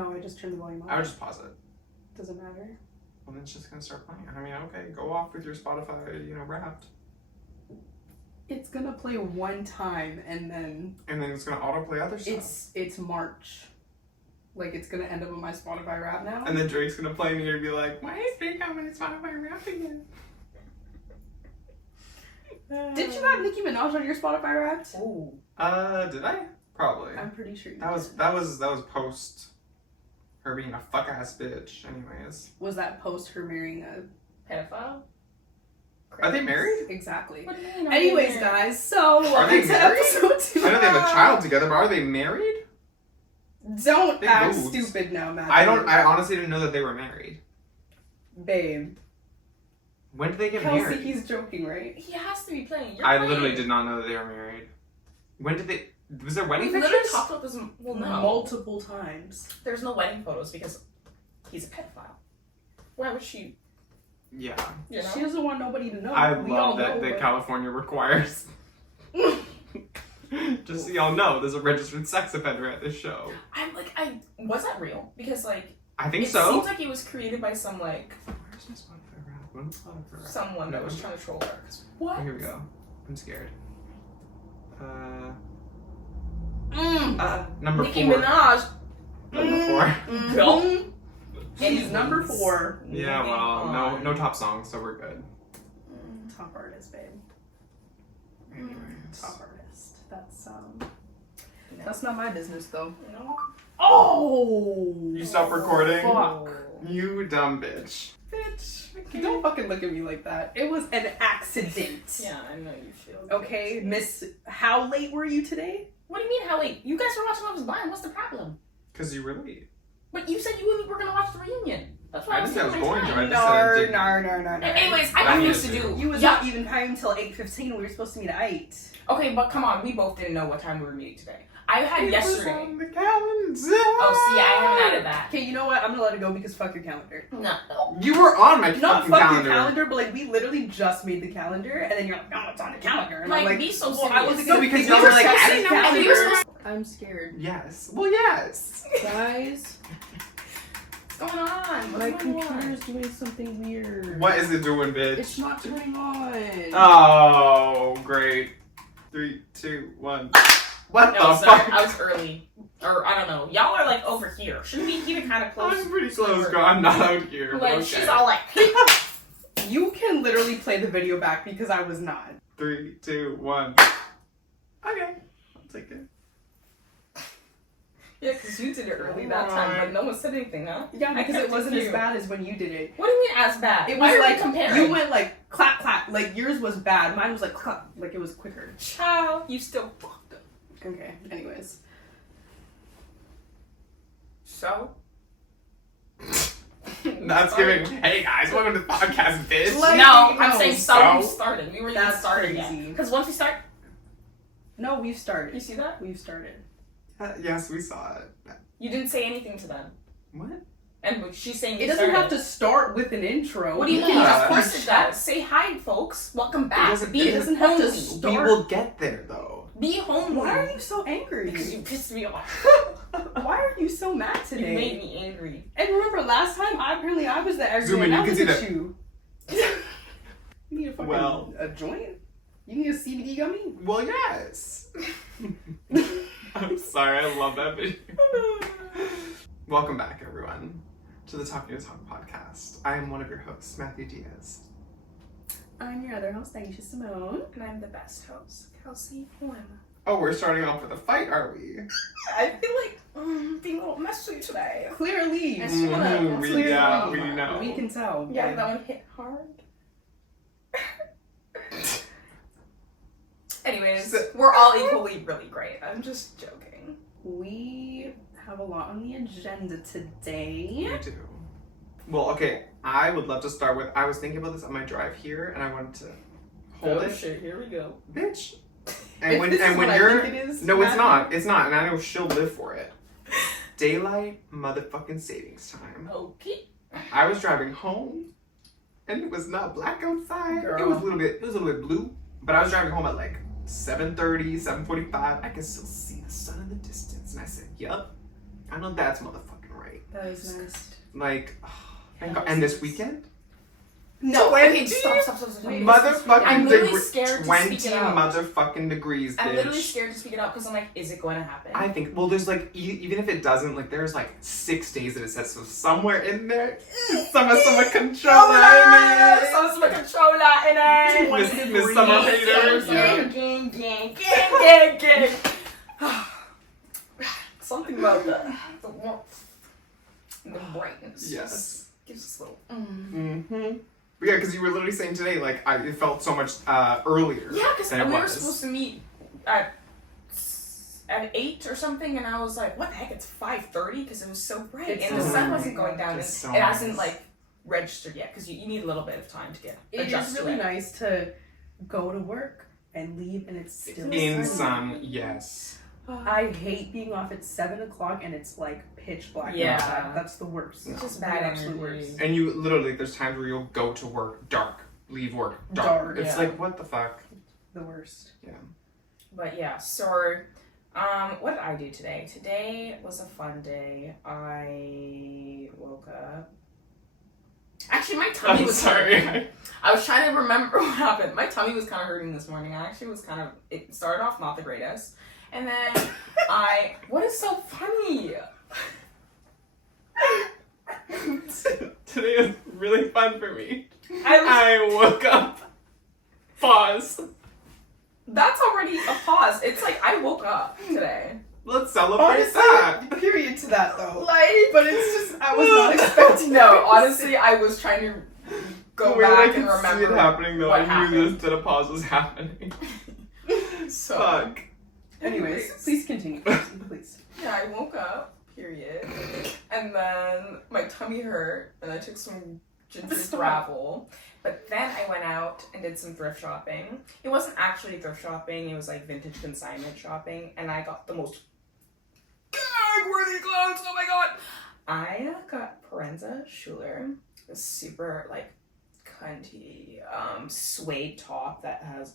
No, I just turned the volume off. I would just pause it. Doesn't matter. Well, then it's just gonna start playing. I mean, okay, go off with your Spotify, Wrapped. It's gonna play one time and then it's gonna autoplay other stuff. It's March. Like, it's gonna end up on my Spotify Wrap now. And then Drake's gonna play and you're gonna be like, why is Drake on my Spotify Wrap again? Did you have Nicki Minaj on your Spotify Wrapped? Ooh. Did I? Probably. I'm pretty sure you That was post her being a fuck ass bitch, anyways. Was that post her marrying a Pedophile? Are they married? Exactly. What do you mean? Anyways, guys, so Are they married? episode 2. I know they have a child together, but are they married? Don't They act moved. stupid now, Matt. I honestly didn't know that they were married. Babe. When did they get Kelsey, married? he's joking, right? He has to be playing. You're I playing. literally did not know that they were married. When did they? Was there wedding We've pictures? literally talked about this. Well, no. Multiple times. There's no wedding photos because he's a pedophile. Why would she? Yeah. You know? She doesn't want nobody to know. I We all love that know, but- California requires. Just so y'all know, there's a registered sex offender at this show. I'm like, was that real? Because like, I think it so. seems like it was created by some like Where's my Spotify rap? When's Spotify rap? someone that was trying to troll her. 'Cause what? Oh, here we go. I'm scared. Mm. Number Nicki 4. Minaj. Number 4. Mm. Go. He's number 4. Yeah, well, Moving no on. top songs, so we're good. Top artist, babe. Anyways. Top artist. That's not my business, though. No. Oh! You stop recording? Fuck. You dumb bitch. Bitch. Don't fucking look at me like that. It was an accident. Yeah, I know you feel. Okay, Miss, how late were you today? What do you mean? How late? You guys were watching Love Is Blind. What's the problem? Because you were late. But you said you were gonna watch the reunion. That's why I I was didn't say I was taking my going to. time. I just said I didn't. No. Anyways, I I got needed things to to. do. You was not even home until 8:15. We were supposed to meet at 8. Okay, but come on, we both didn't know what time we were meeting today. I had It yesterday. was on the calendar. Oh, see, I haven't added that. Okay, you know what? I'm gonna let it go because fuck your calendar. No. You were on my Not fucking fuck calendar. your calendar, but like we literally just made the calendar, and then you're like, no, it's on the calendar, and I'm Like, like, be so well, I serious. wasn't No, gonna because pick y'all your were like, sex I didn't know calendar. if you were supposed I'm scared, Yes. Well, yes. guys. What's going on? My What's going on? computer's doing something weird. What is it doing, bitch? It's not turning on. Oh, great. 3, 2, 1. What No, the sorry, fuck? I was early. Or, I don't know. Y'all are like over here. Shouldn't we keep it kind of close? I'm pretty close, girl. I'm not out here. but Like, okay. she's all like, You can literally play the video back because I was not. 3, 2, 1. Okay. I'll take it. yeah, because you did it early that time, but no one said anything, huh? Yeah, because I it kept wasn't as cute. bad as when you did it. What do you mean as bad? It Why was are we like comparing? you went like clap clap. Like yours was bad. Mine was like clap. Like it was quicker. Child, you still fucked up. Okay. Anyways. So? That's giving. Hey guys, welcome to the podcast, bitch. Like- No, I'm no, saying so? we started. We were even That's started crazy. yet. Because once we start, No, we've started. you see that? We've started. Yes, we saw it. You didn't say anything to them. What? And she's saying It you doesn't started. have to start with an intro. What do you Yeah. mean? Of just course be it does. Say hi, folks. Welcome back. doesn't- Be it doesn't have to homely. start. We will get there, though. Be homely. Why are you so angry? Because you pissed me off. Why are you so mad You today? made me angry. And remember last time, I was the angry Zoom in, and you that can was see at you. You need a fucking Well. a joint? You need a CBD gummy? Well, yes. I'm sorry, I love that video. Welcome back, everyone, to the Talking to Talk podcast. I am one of your hosts, Matthew Diaz. I'm your other host, Aisha Simone. And I'm the best host, Kelsey Poema. Oh, we're starting off with a fight, are we? I feel like being a little messy today. Clearly. Yes, you wanna- Mhm, Clearly. we know. We can tell. Yeah, babe. that one hit hard. Anyways, we're all equally really great. I'm just joking. We have a lot on the agenda today. We do. Well, okay, I would love to start with, I was thinking about this on my drive here, and I wanted to hold it. Shit, here we go. Bitch. If And when this is what I you're... think it is, No, it's Matt, not. It's not, and I know she'll live for it. Daylight motherfucking savings time. Okay. I was driving home, and it was not black outside. Girl. It was a little bit blue, but I was driving home at like 7:30, 7:45. I could still see the sun in the distance, and I said, "Yup, I know that's motherfucking right." That is nice. Like, thank God. And this weekend? No, 20? okay, stop. Wait, Motherfucking I'm literally degree- scared to 20 speak it out. motherfucking degrees, bitch. I'm literally scared to speak it out because I'm like, is it going to happen? I think, well, there's like, even if it doesn't, like, there's like 6 days that it says, so somewhere in there, some controller in it. Some controller in it. Miss Summer Hater. Gang. Something about the warmth and the brightness. Yes. Gives us a little. Mm-hmm. But yeah, because you were literally saying today, like, it felt so much earlier. Yeah, because than it we were was. supposed to meet at 8 or something, and I was like, what the heck, it's 5:30 because it was so bright, and the sun wasn't going down, and so it hasn't, like, registered yet, because you need a little bit of time to get It adjusted is really nice to go to work and leave and it's still In sunny. sun, yes. I hate being off at 7 o'clock and it's like pitch black Yeah. outside. That's the worst. It's just The bad absolute energy. worst. And you literally, there's times where you'll go to work dark, leave work dark. Dark, It's yeah. like, what the fuck? The worst. Yeah. But yeah, so what did I do today? Today was a fun day. I woke up. Actually, my tummy I'm was sorry. hurting. I was trying to remember what happened. My tummy was kind of hurting this morning. I actually was kind of. It started off not the greatest, and then What is so funny? Today is really fun for me. I I woke up. Pause. That's already a pause. It's like I woke up today. Let's celebrate Honestly, that. period to that though. Like, But it's just, I was not expecting no, honestly, I was trying to go The way that back I could and remember see it happening, though, what I knew happened. this that a pause was happening. So, Fuck. Anyways, please continue, please. yeah, I woke up, period, and then my tummy hurt, and I took some ginger Stop. gravel. But then I went out and did some thrift shopping. It wasn't actually thrift shopping, it was like vintage consignment shopping, and I got the most gag-worthy clothes, oh my god! I got Parenza Schuler, a super, like, cunty, suede top that has,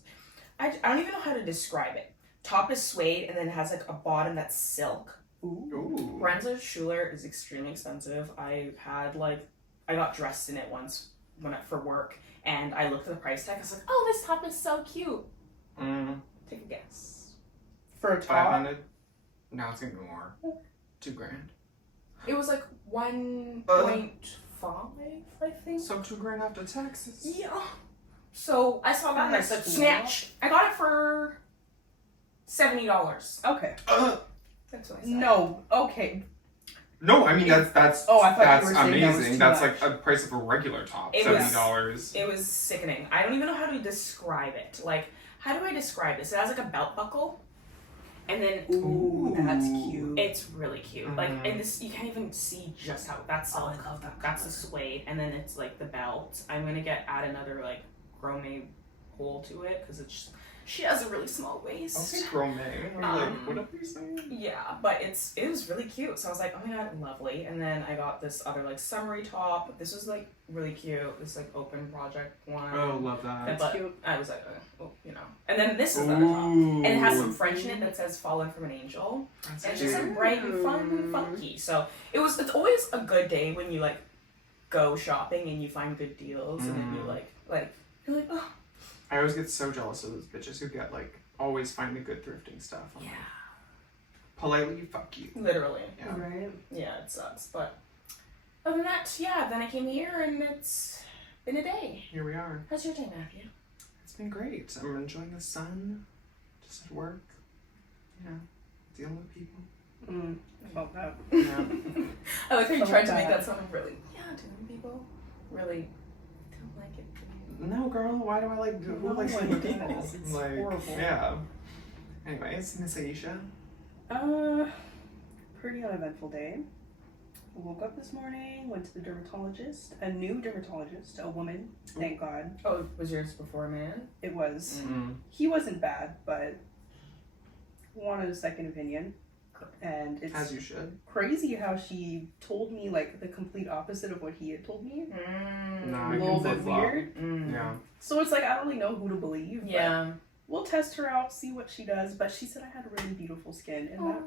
I don't even know how to describe it. Top is suede, and then it has, like, a bottom that's silk. Ooh. Parenza Schuler is extremely expensive. I got dressed in it once for work, and I looked at the price tag. I was like, "Oh, this top is so cute." Take a guess. For a top? 500? No, it's gonna be more. $2,000. It was like 1.5, I think. So $2,000 after taxes. Yeah. So I saw that and I said, That's "Snatch!" I got it for $70. Okay. That's what I said. No, okay. No, I mean that's Oh, I thought you that's were saying that was amazing. too That's much. like a price of a regular top. It was- $70. It was sickening. I don't even know how to describe it. Like, how do I describe this? It has like a belt buckle, and then Ooh, that's cute. it's really cute. Like, Mhm. and this, you can't even see just how that's Oh, silk. I love that That's the color. suede, and then it's like the belt. I'm gonna add another like chrome hole to it because it's she has a really small waist. I'll say chrome. Like, what are you saying? Yeah, but it was really cute. So I was like, oh my god, lovely. And then I got this other like summery top. This was like really cute. This like open project one. Oh, love that. But cute. I was like, oh, you know. And then this is another top. Ooh. And it has some French in it that says "Fallen from an Angel." That's And it's just cute. like bright and fun and funky. So it's always a good day when you like go shopping and you find good deals and then you you're like, oh I always get so jealous of those bitches who get like always find the good thrifting stuff. I'm yeah. like, politely fuck you. Literally. Yeah. Right? Yeah, it sucks. But other than that, yeah, then I came here and it's been a day. Here we are. How's your day, Matthew? It's been great. I'm enjoying the sun. Just at work. You know, dealing with people. I felt that. Yeah. I like how you Felt tried to make bad. that sound really, dealing people. Really don't like it. No, girl. Why do I like who No likes one dealing with does. people? It's Like, horrible. yeah. Anyways, Miss Aisha. Pretty uneventful day. I woke up this morning, went to the dermatologist, a new dermatologist, a woman, thank God. Oh, was yours before a man? It was. Mm. He wasn't bad, but wanted a second opinion. And it's As you should. crazy how she told me like the complete opposite of what he had told me. No, A I little can bit flip-flop. weird. Yeah. So it's like I don't really know who to believe. Yeah. But we'll test her out, see what she does. But she said I had really beautiful skin, and that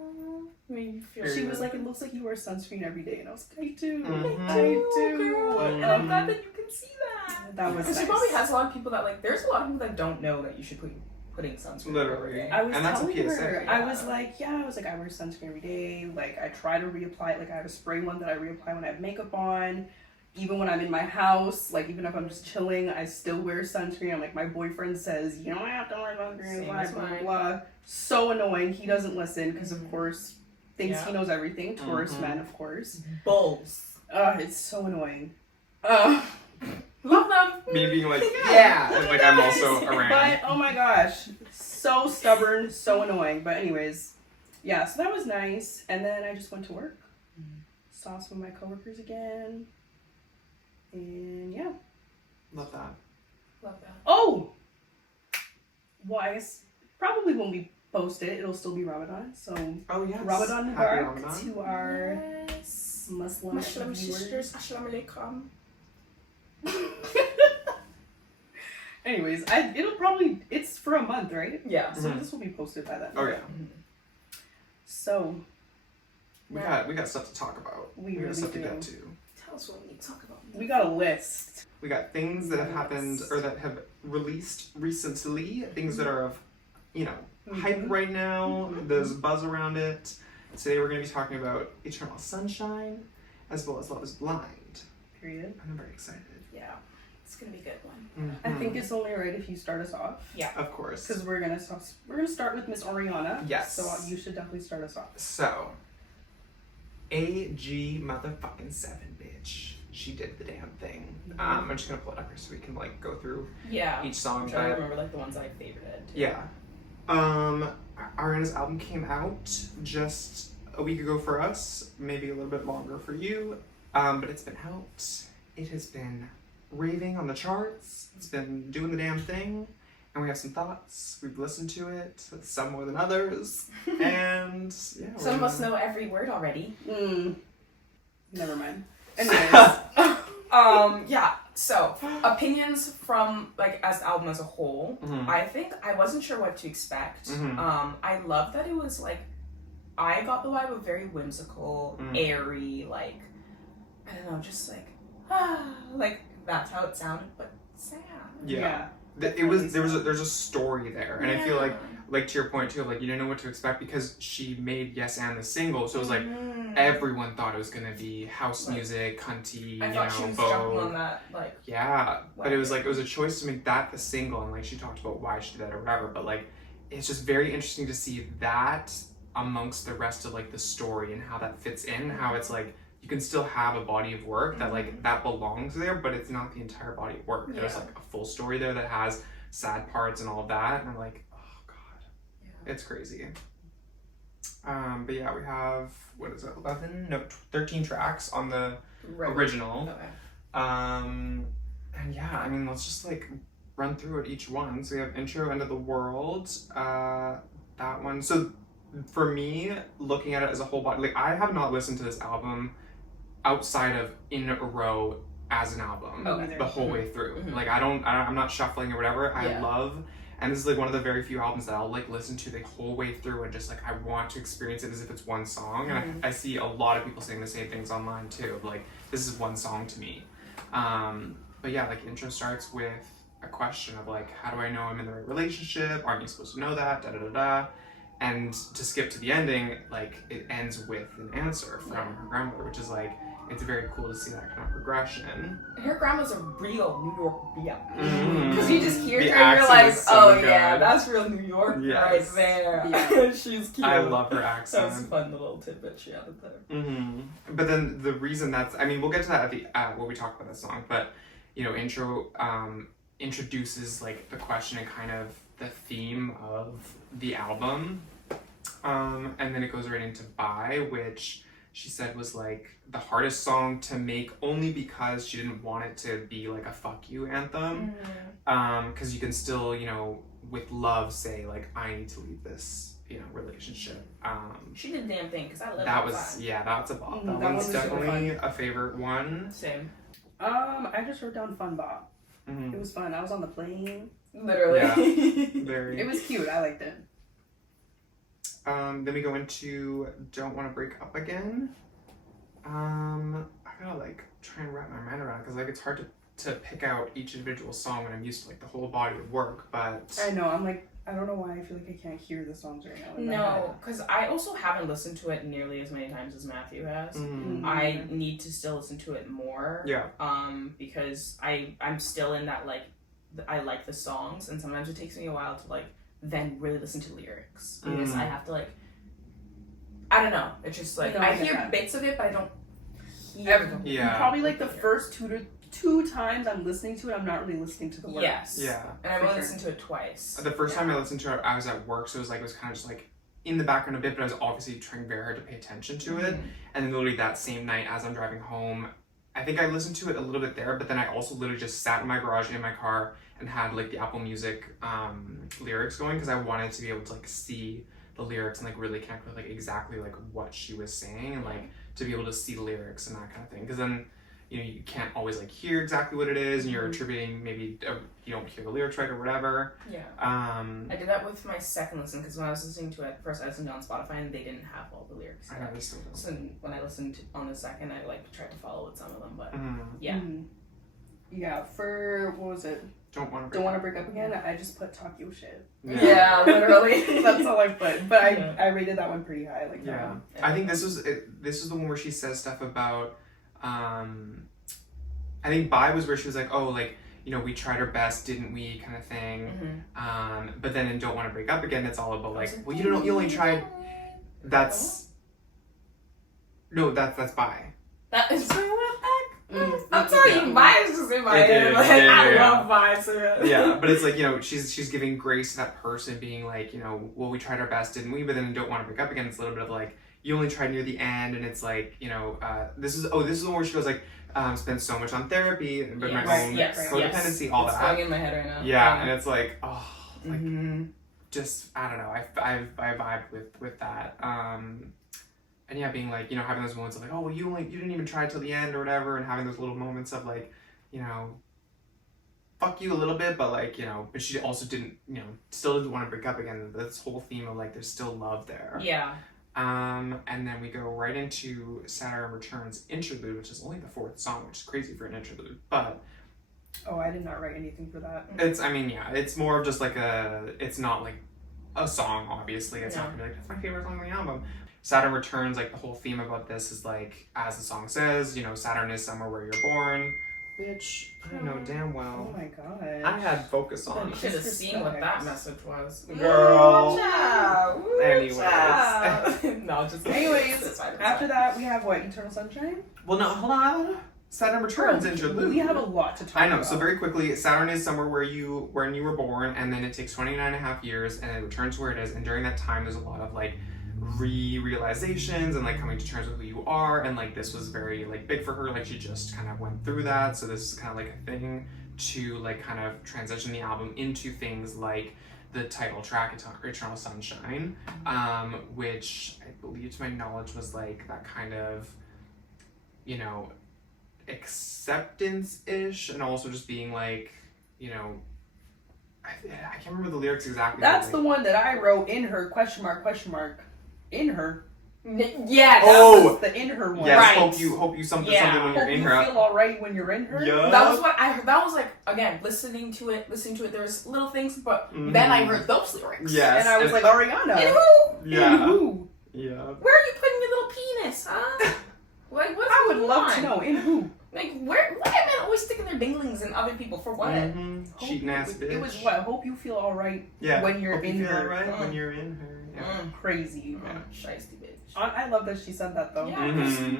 Made me feel She good. was like, it looks like you wear sunscreen every day. And I was like, I do. Mhm. I do. Girl. And I'm glad that you can see that. That was Because nice. she probably has a lot of people that, like, there's a lot of people that don't know that you should put putting sunscreen Literally. every day. I was And that's a telling PSA. her, Yeah. I was like, I wear sunscreen every day. Like, I try to reapply it. Like, I have a spray one that I reapply when I have makeup on. Even when I'm in my house, like, even if I'm just chilling, I still wear sunscreen. I'm like, my boyfriend says, you don't have to wear sunscreen, Same blah, as blah, mine. blah. So annoying. He doesn't listen because, of Mhm. course, thinks he Yeah. knows everything. Tourist Mhm. man, of course. Bulls. It's so annoying. Love them. Me being like, Yeah. yeah, like I'm also around. But oh my gosh, so stubborn, so annoying. But anyways, yeah, so that was nice. And then I just went to work, saw some of my coworkers again, and yeah. Love that. Love that. Oh, well, I guess probably when we post it, it'll still be Ramadan. So Oh yes. Ramadan Happy Mubarak Ramadan. to our Yes. Muslim Muslim viewers. sisters. Assalamu alaikum. Anyways, it's for a month, right? Yeah. So Mhm. this will be posted by then. Oh yeah. So We got stuff to talk about. We got really stuff to do. get to. Tell us what we need to talk about. we got a list. We got things that have happened or that have released recently, things that are of, hype Mhm. right now. Mhm. There's buzz around it. Today we're going to be talking about Eternal Sunshine as well as Love is Blind. Period. And I'm very excited. Yeah. It's gonna be a good one. I think Mhm. it's only right if you start us off. Of course. Because we're gonna start with Miss Oriana. Yes. So you should definitely start us off. So, AG motherfucking 7, bitch. She did the damn thing. I'm just gonna pull it up here so we can go through Yeah. each song. I'm trying to But remember the ones I favorited. yeah, Ariana's album came out just a week ago for us, maybe a little bit longer for you. But it's been out. It has been raving on the charts. It's been doing the damn thing. And we have some thoughts. We've listened to it, some more than others. And yeah. Some of us know every word already. Never mind. Anyways. Yeah. So opinions from as the album as a whole. Mhm. I think I wasn't sure what to expect. Mhm. I love that it was I got the vibe of very whimsical, airy, I don't know, just that's how it sounded, but sad. Yeah. There's a story there, and I feel like to your point too, you didn't know what to expect because she made Yes and the single, so it was everyone thought it was gonna be house music, cunty, I thought she was jumping on that yeah, but it was it was a choice to make that the single, and she talked about why she did that or whatever, but it's just very interesting to see that amongst the rest of the story and how that fits in, how it's you can still have a body of work that that belongs there, but it's not the entire body of work. There's a full story there that has sad parts and all of that, and I'm like, oh god, it's crazy. But yeah, we have, what is it, 13 tracks on the original. Okay. And yeah, I mean, let's just run through it each one. So we have Intro, End of the World, that one. So for me, looking at it as a whole body, I have not listened to this album outside of in a row as an album the whole way through. Mhm. I'm not shuffling or whatever. I Yeah. love, and this is one of the very few albums that I'll listen to the whole way through and just I want to experience it as if it's one song. And I see a lot of people saying the same things online too. This is one song to me. But yeah, Intro starts with a question of how do I know I'm in the right relationship? Aren't you supposed to know that? Da da da da. And to skip to the ending, it ends with an answer from her grandmother, which is it's very cool to see that kind of progression. Her grandma's a real New York bitch. Mhm. Because you just hear The her and you're accent like, is so oh yeah, good. that's real New York right Yes. there. Yeah. She's cute. I love her That was a accent. fun little tidbit she added there. But then the reason we'll get to that at when we talk about that song, but Intro introduces the question and kind of the theme of the album. And then it goes right into Bye, which she said was the hardest song to make only because she didn't want it to be a fuck you anthem. Because you can still, with love say I need to leave this, relationship. She did the damn thing because I love That was, yeah, that's a bop. That That one's one was super definitely a favorite one. Same. I just wrote down fun bop. Mhm. It was fun. I was on the plane. Literally. Very. It was cute. I liked it. Then we go into Don't Want to Break Up Again. I gotta like try and wrap my mind around it because like it's hard to pick out each individual song when I'm used to like the whole body of work, but I know, I'm like, I don't know why I feel like I can't hear the songs right now. No, because I also haven't listened to it nearly as many times as Matthew has. I need to still listen to it more. Yeah. Because I'm still in that like I like the songs, and sometimes it takes me a while to like then really listen to lyrics because I have to like I don't know. It's just like I hear bits of it, but I don't hear everything. Yeah. Probably like the first two times I'm listening to it, I'm not really listening to the words. Yes. Yeah. And I've only listened to it twice. The first time I listened to it, I was at work, so it was kind of just like in the background a bit, but I was obviously trying very hard to pay attention to it. And then literally that same night, as I'm driving home, I think I listened to it a little bit there, but then I also literally just sat in my garage in my car and had like the Apple Music lyrics going because I wanted to be able to like see the lyrics and like really connect with like exactly like what she was saying and like to be able to see the lyrics and that kind of thing. Because then you can't always like hear exactly what it is, and you're attributing maybe you don't hear the lyrics right or whatever. Yeah. I did that with my second listen because when I was listening to it first, I listened on Spotify and they didn't have all the lyrics. I know they still don't. So when I listened on the second, I like tried to follow with some of them, but Yeah. Yeah. For what was it? Don't want to break up again. I just put Talk Your Shit. Yeah, literally. That's all I put. But I rated that one pretty high. Like that one. I think this was the one where she says stuff about. I think Bye was where she was like, oh, like, we tried our best, didn't we, kind of thing. But then in Don't Want to Break Up Again, it's all about like, well, you only tried. That's Bye. That is I'm sorry, Bye is just in my head. I love Bye so much. Yeah, but it's like, she's giving grace to that person being like, well, we tried our best, didn't we? But then in Don't Want to Break Up Again, it's a little bit of like, you only tried near the end, and it's like, this is the one where she goes like, spent so much on therapy, but my own codependency, all it's that. It's going in my head right now. Yeah, and it's like, just, I don't know, I vibe with that. And yeah, being like, having those moments of like, oh, well, you didn't even try till the end or whatever, and having those little moments of like, fuck you a little bit, but like, but she also didn't, still didn't want to break up again. This whole theme of like, there's still love there. Yeah. And then we go right into Saturn Returns interlude, which is only the fourth song, which is crazy for an interlude, but. Oh, I did not write anything for that. It's more of just like it's not like a song, obviously. It's not gonna be like, that's my favorite song on the album. Saturn Returns, like the whole theme about this is like, as the song says, Saturn is somewhere where you're born, which I know damn well. Oh my god. I had focus on. You should have seen what that message was. Girl. Anyways. Anyways, after that we have what? Eternal Sunshine? Well, no, hold on. Saturn Returns interlude. We have a lot to talk about. I know, so very quickly, Saturn is somewhere when you were born, and then it takes 29 and a half years, and it returns to where it is, and during that time there's a lot of like realizations and like coming to terms with who you are, and like this was very like big for her, like she just kind of went through that, so this is kind of like a thing to like kind of transition the album into things like the title track Eternal Sunshine, which I believe to my knowledge was like that kind of acceptance-ish, and also just being like I can't remember the lyrics exactly. That's the one that I wrote in her question mark in her. Yes. Oh, the in her one. Yes. Right. Hope you something when you're hope in you her. Feel alright when you're in her. Yeah. That was what I heard. That was like, again, listening to it. There's little things, but then I heard those lyrics. Yes. And I was like, Ariana. In who? Yeah. In who? Yeah. Where are you putting your little penis? Huh? Like, what's I would going love on? to know. In who? Like, why are men always sticking their dinglings in other people for what? Cheating ass bitch. It was what? Hope you feel alright when you're hope in you feel her. alright when you're in her. Yeah. Crazy. Shiesty bitch. I love that she said that though. Yeah,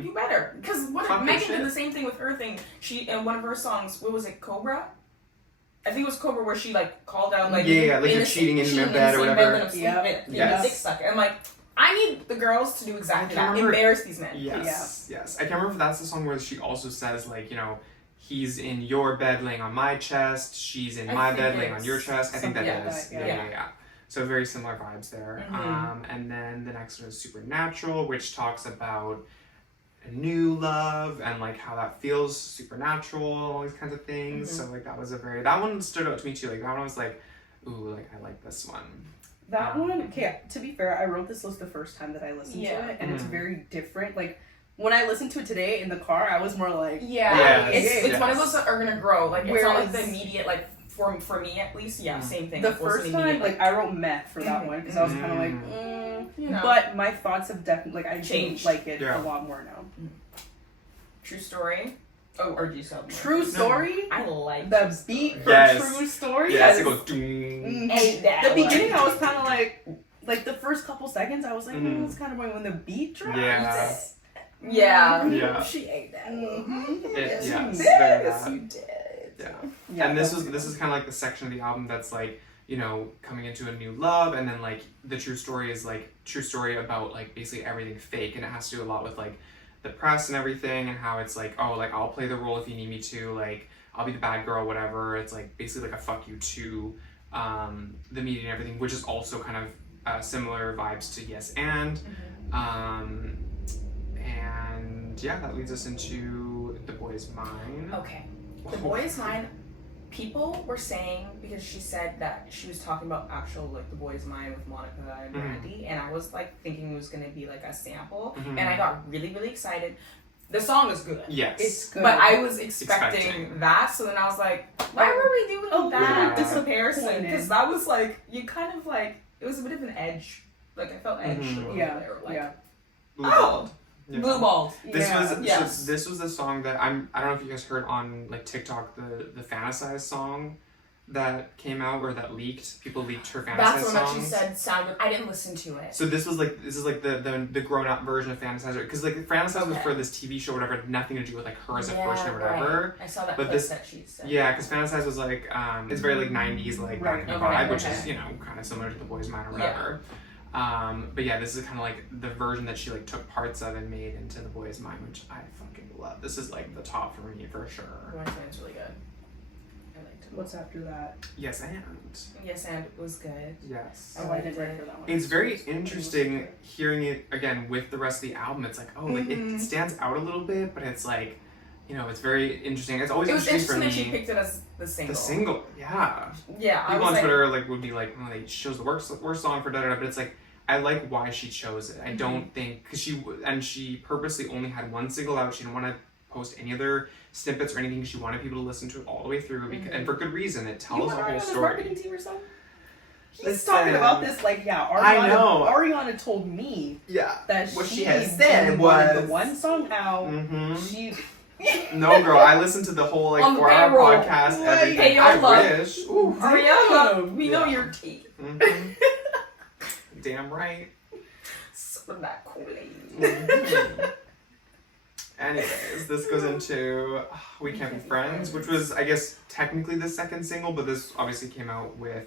you better. Because Megan did the same thing with her thing. She, in one of her songs, what was it, Cobra? I think it was Cobra where she like called out like like you're cheating in your bed or whatever. Yeah, dick sucker. And like, I need the girls to do exactly that. Embarrass these men. Yes. I can't remember if that's the song where she also says like, he's in your bed laying on my chest, she's in my bed laying on your chest. I think that is. Yeah. So very similar vibes there. And then the next one is Supernatural, which talks about a new love and like how that feels supernatural, all these kinds of things. So like that one stood out to me too. Like that one was like, ooh, like I like this one. That one, okay, to be fair, I wrote this list the first time that I listened Yeah. to it, and it's very different. Like, when I listened to it today in the car, I was more like, Yes. It's one of those that are gonna grow. Like, it's not like the Whereas- immediate, like, for me at least, same thing. the Like, wasn't first time, immediate, like, I wrote meth for that Mhm. one, because I was kind of like, you know. but my thoughts have definitely, like, I Changed. do like it Yeah. a lot more now. True Story. Oh, or do you still have more? True Story, I like the True beat Story. for Yes. True Story. Yes, it has- goes doom. Ain't that The beginning, one. I was kind of like the first couple seconds, I was like, Mhm. it's kind of when the beat drops. Yeah. Yeah. Yeah. She ate that. Mhm. Yes, you yes, did. very Yes, that. you did. Yeah. Yeah, And this that's is kind of like the section of the album that's like, you know, coming into a new love, and then like the true story is like true story about like basically everything fake, and it has to do a lot with like the press and everything, and how it's like, oh, like I'll play the role if you need me to, like I'll be the bad girl, whatever. It's like basically like a fuck you to the media and everything, which is also kind of similar vibes to Yes and. And yeah, that leads us into The Boy's Mine. Okay. The Boy Is Mine, people were saying, because she said that she was talking about actual, like, The Boy Is Mine with Monica and Brandy, and I was, like, thinking it was going to be, like, a sample, and I got really, really excited. The song is good. Yes. It's good. But I was expecting Expecting. that, so then I was like, why were we doing Oh, that yeah. in comparison? Disappointed. Because that was, like, you kind of, like, it was a bit of an edge. Like, I felt edged a little Yeah, there. Like, yeah. oh! Yeah. Blue balled. This Yeah. was Yes. so this was the song that I don't know if you guys heard on like TikTok the Fantasize song that came out or that leaked. People leaked her Fantasize That's the one that she songs. said sounded. I didn't listen to it. So this is like the grown up version of Fantasize, because like Fantasize was Okay. for this TV show, whatever, had nothing to do with like her as a person or right. whatever. I saw that But clip this- that she said. Yeah, because Fantasize was like it's very like 90s like Right, that kind of okay, vibe, which okay. is, you know, kind of similar to The Boy's Mine or Yeah. whatever. But yeah, this is kind of like the version that she like took parts of and made into The Boy's Mine, which I fucking love. This is like the top for me for sure. It's really good. I liked it. What's after that? Yes, and Yes, and it was good. yes. Oh, I didn't write for that one. It's very interesting hearing it again with the rest of the album. It's like, oh, like it Mhm. stands out a little bit, but it's like, you know, it's very interesting. It's always It was interesting for interesting that she me. picked it as the single. The single, yeah. Yeah, I People was on like, Twitter like would be like, oh, they chose the worst song for da da da, but it's like, I like why she chose it. I don't think because she purposely only had one single out. She didn't want to post any other snippets or anything. She wanted people to listen to it all the way through, because, and for good reason. It You tells want a whole Ariana's story. marketing team or something? He's Listen. talking about this like, yeah, Ariana, I know. Ariana told me Yeah. that What she she had only said wanted was the one song out. Mm-hmm. She No, girl, I listened to the whole like On the 4-hour payroll. podcast. Wait. Everything. Hey, I y'all love- wish. Ooh, Ariana, we know Yeah. your teeth. Mhm. Damn right. Some of that Kool-Aid. Mhm. Anyways, this goes into We Can't Be Friends, which was, I guess, technically the second single, but this obviously came out with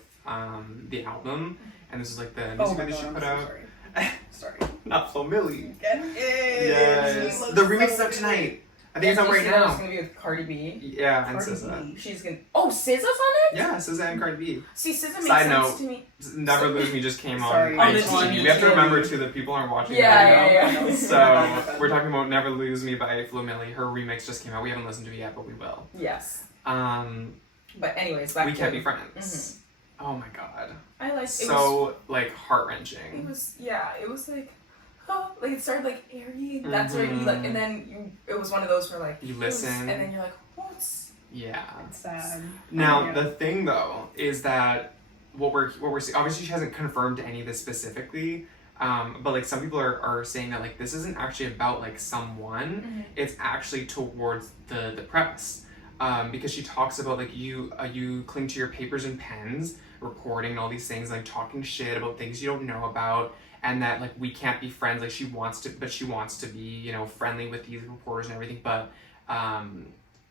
the album, and this is like the music Oh my video she god, put I'm out. so sorry. Not so Millie. Get it. Yes. She looks The remix is so out good. tonight. I think it's out right It's now. gonna be with Cardi B. Yeah, and Cardi SZA. B. She's gonna. Oh, SZA's on it. Yeah, SZA and Cardi B. See, SZA makes Side sense note. to me. Never Lose Me just came Sorry. on On the ITV. TV. We have to remember too that people aren't watching Yeah, right yeah, now. yeah. So we're talking about Never Lose Me by Flo Milli. Her remix just came out. We haven't listened to it yet, but we will. Yes. But anyways, back We to Can't Be Friends. Oh my god. I liked it. So like It heart-wrenching. was it's like, oh, like it started like airy. That's where you like, and then it was one of those where like You it was- listen. and then you're like, what's Yeah. It's sad. Now Yeah. the thing though is that what we're seeing, obviously she hasn't confirmed any of this specifically, but like some people are saying that like this isn't actually about like someone, it's actually towards the press, because she talks about like you cling to your papers and pens, reporting all these things, like talking shit about things you don't know about, and that like we can't be friends. Like she wants to be, you know, friendly with these reporters and everything, but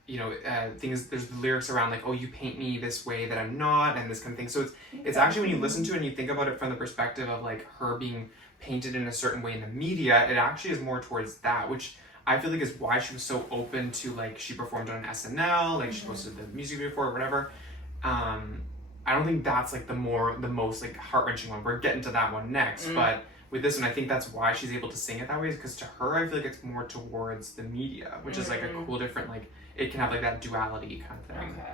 you know, things, there's the lyrics around like, oh, you paint me this way that I'm not, and this kind of thing. So it's actually, when you listen to it and you think about it from the perspective of like her being painted in a certain way in the media, it actually is more towards that, which I feel like is why she was so open to, like, she performed on SNL, like she posted the music video for it, whatever. I don't think that's like the most like heart-wrenching one. We're getting to that one next, but with this one, I think that's why she's able to sing it that way, is because to her, I feel like it's more towards the media, which is like a cool different, like, it can have like that duality kind of thing. okay?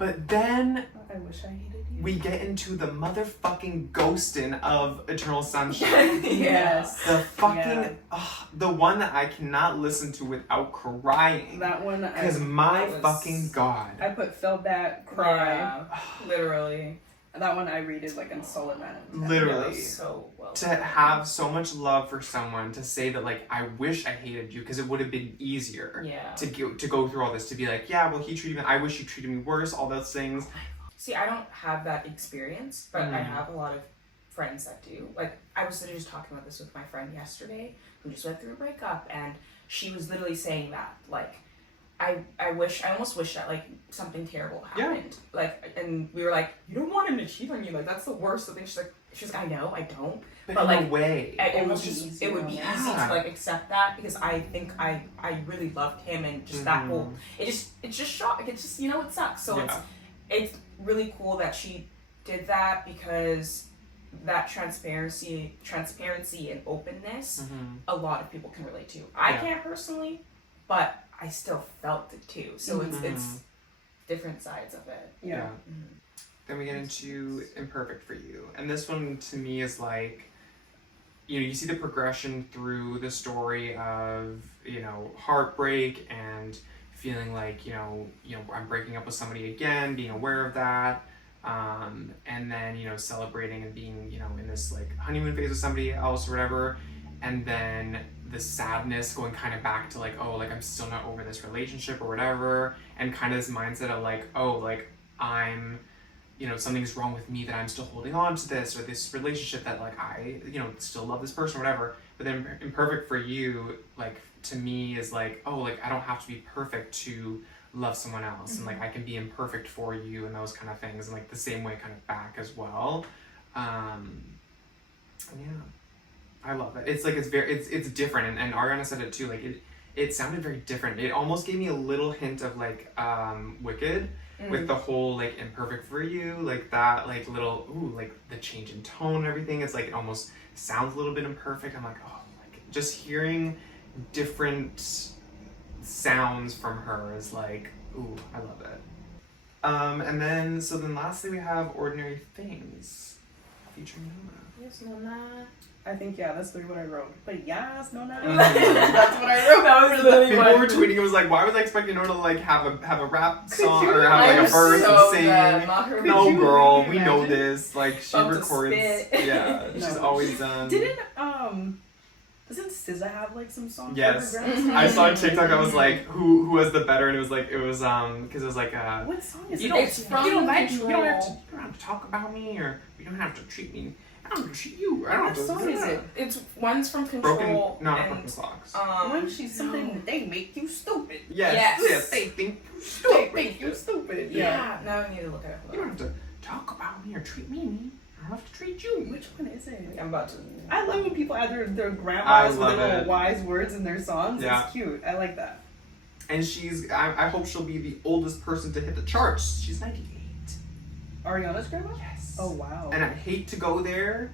But then I wish I hated you. we get into the motherfucking ghosting of Eternal Sunshine. Yes. The fucking, Yeah. the one that I cannot listen to without crying. That one. Because my was- fucking God. I put felt that cry. Yeah, literally. That one I rated like in solid man. Literally. That was so well To done. have so much love for someone, to say that, like, I wish I hated you, because it would have been easier Yeah. to go through all this, to be like, yeah, well, he treated me, I wish he treated me worse, all those things. See, I don't have that experience, but I Mm. have a lot of friends that do. Like, I was literally just talking about this with my friend yesterday, who just went through a breakup, and she was literally saying that, like, I almost wish that, like, something terrible happened. Like, and we were like, you don't want him to cheat on you, like, that's the worst thing. She's like, I know, I don't. But But, in like, a way. It would was be just, easy, it would be yeah. easy to, like, accept that, because I think I really loved him, and just that whole, it's just shock, it's just, you know, it sucks. So Yeah. it's really cool that she did that, because that transparency and openness, a lot of people can relate to. I Yeah. can't personally, but I still felt it too. So it's Mhm. different sides of it. Yeah. Mhm. Then we get into Imperfect for You. And this one to me is like, you know, you see the progression through the story of, you know, heartbreak and feeling like, you know, I'm breaking up with somebody again, being aware of that. And then, you know, celebrating and being, you know, in this like honeymoon phase with somebody else or whatever. And then the sadness going kind of back to like, oh, like I'm still not over this relationship or whatever. And kind of this mindset of like, oh, like I'm, you know, something's wrong with me that I'm still holding on to this or this relationship that like I, you know, still love this person or whatever. But then Imperfect for You, like to me is like, oh, like I don't have to be perfect to love someone else. And like I can be imperfect for you and those kind of things. And like the same way kind of back as well. Yeah. I love it. It's like it's different, and Ariana said it too. Like it sounded very different. It almost gave me a little hint of like Wicked with the whole like Imperfect for You, like that like little like the change in tone and everything. It's like it almost sounds a little bit imperfect. I'm like, oh, like just hearing different sounds from her is like, ooh, I love it. And then lastly we have Ordinary Things featuring Nona. Yes, Nona. I think that's literally what I wrote. But yes, no, Mhm. that's what I wrote. That was literally People what were tweeting. It was like, why was I expecting Nona to like have a rap song you or have like a I'm verse so and sing? glad, not her. No, Could you girl, really we know imagine? this. Like she About to records. spit. Yeah, she's No. always done. Doesn't SZA have like some songs? Yes. For her grandson? I saw a TikTok that was like, who has the better, and it was because it was like What song is you it? don't It's from you don't like me, you don't have to Control. talk about me, or you don't have to treat me. I don't have to treat you. I don't have What to. song What is it? It's one's from Control. Not and, broken clocks. When she's something, they make you stupid. Yes. They think you They stupid. make you stupid. Yeah. Now I need to look at it. You don't have to talk about me or treat me. I don't have to treat you. Which one is it? I'm about to. I love when people add their I grandmas with love little it. wise words in their songs. Yeah. It's cute. I like that. And I hope she'll be the oldest person to hit the charts. She's 98. Ariana's grandma? Yes. Oh wow. And I hate to go there,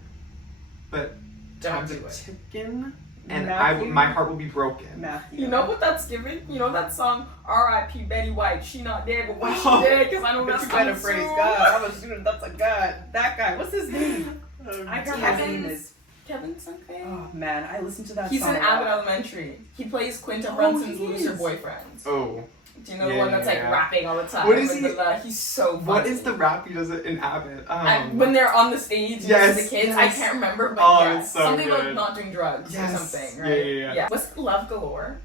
but Don't time's do a it. ticking, and Matthew? my heart will be broken. Matthew. You know what that's giving? You know that song R.I.P. Betty White. She not dead, but when Oh. she dead, because I know But that's you better coming praise soon. God. I'm a student. That's a God. That guy. What's his name? I forgot his name is. Kevin something. Oh man, I listened to that He's song. in a lot. Abbott Elementary. He plays Quinta Oh, Brunson's he loser is. boyfriend. Oh, Do you know the Yeah, one that's like yeah. rapping all the time? What is with he- the he's so funny. what is the rap he does it in Abbott? When they're on the stage and Yes, the kids, yes. I can't remember, but Oh, yes. it's so something about good. not doing drugs Yes. or something, Yeah, right? yeah, yeah. Was it Love Galore?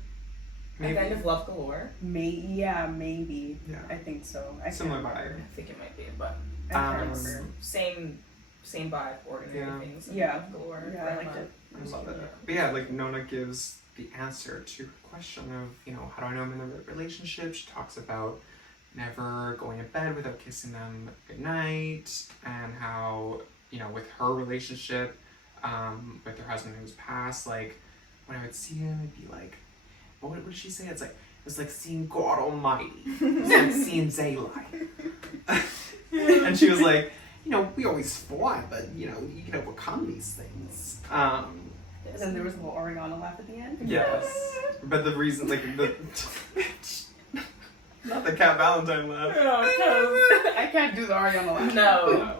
Maybe. At the end of Love Galore? Maybe. Yeah. I think so. I Similar can't vibe. remember. I think it might be, but I can't Um, remember. same vibe, ordinary Yeah. things. Yeah. Love Galore. Yeah, I liked it. I love it. But yeah, like Nona gives the answer to her question of, you know, how do I know I'm in the right relationship? She talks about never going to bed without kissing them goodnight, and how, you know, with her relationship, with her husband who's passed, like when I would see him, it'd be like, what did she say? It's like seeing God Almighty. It's like seeing daylight. And she was like, you know, we always fight, but you know, you can overcome these things. And then there was a little Ariana laugh at the end. Yes. But the reason, like, the Not the Cat Valentine laugh. I can't do the Ariana laugh. No.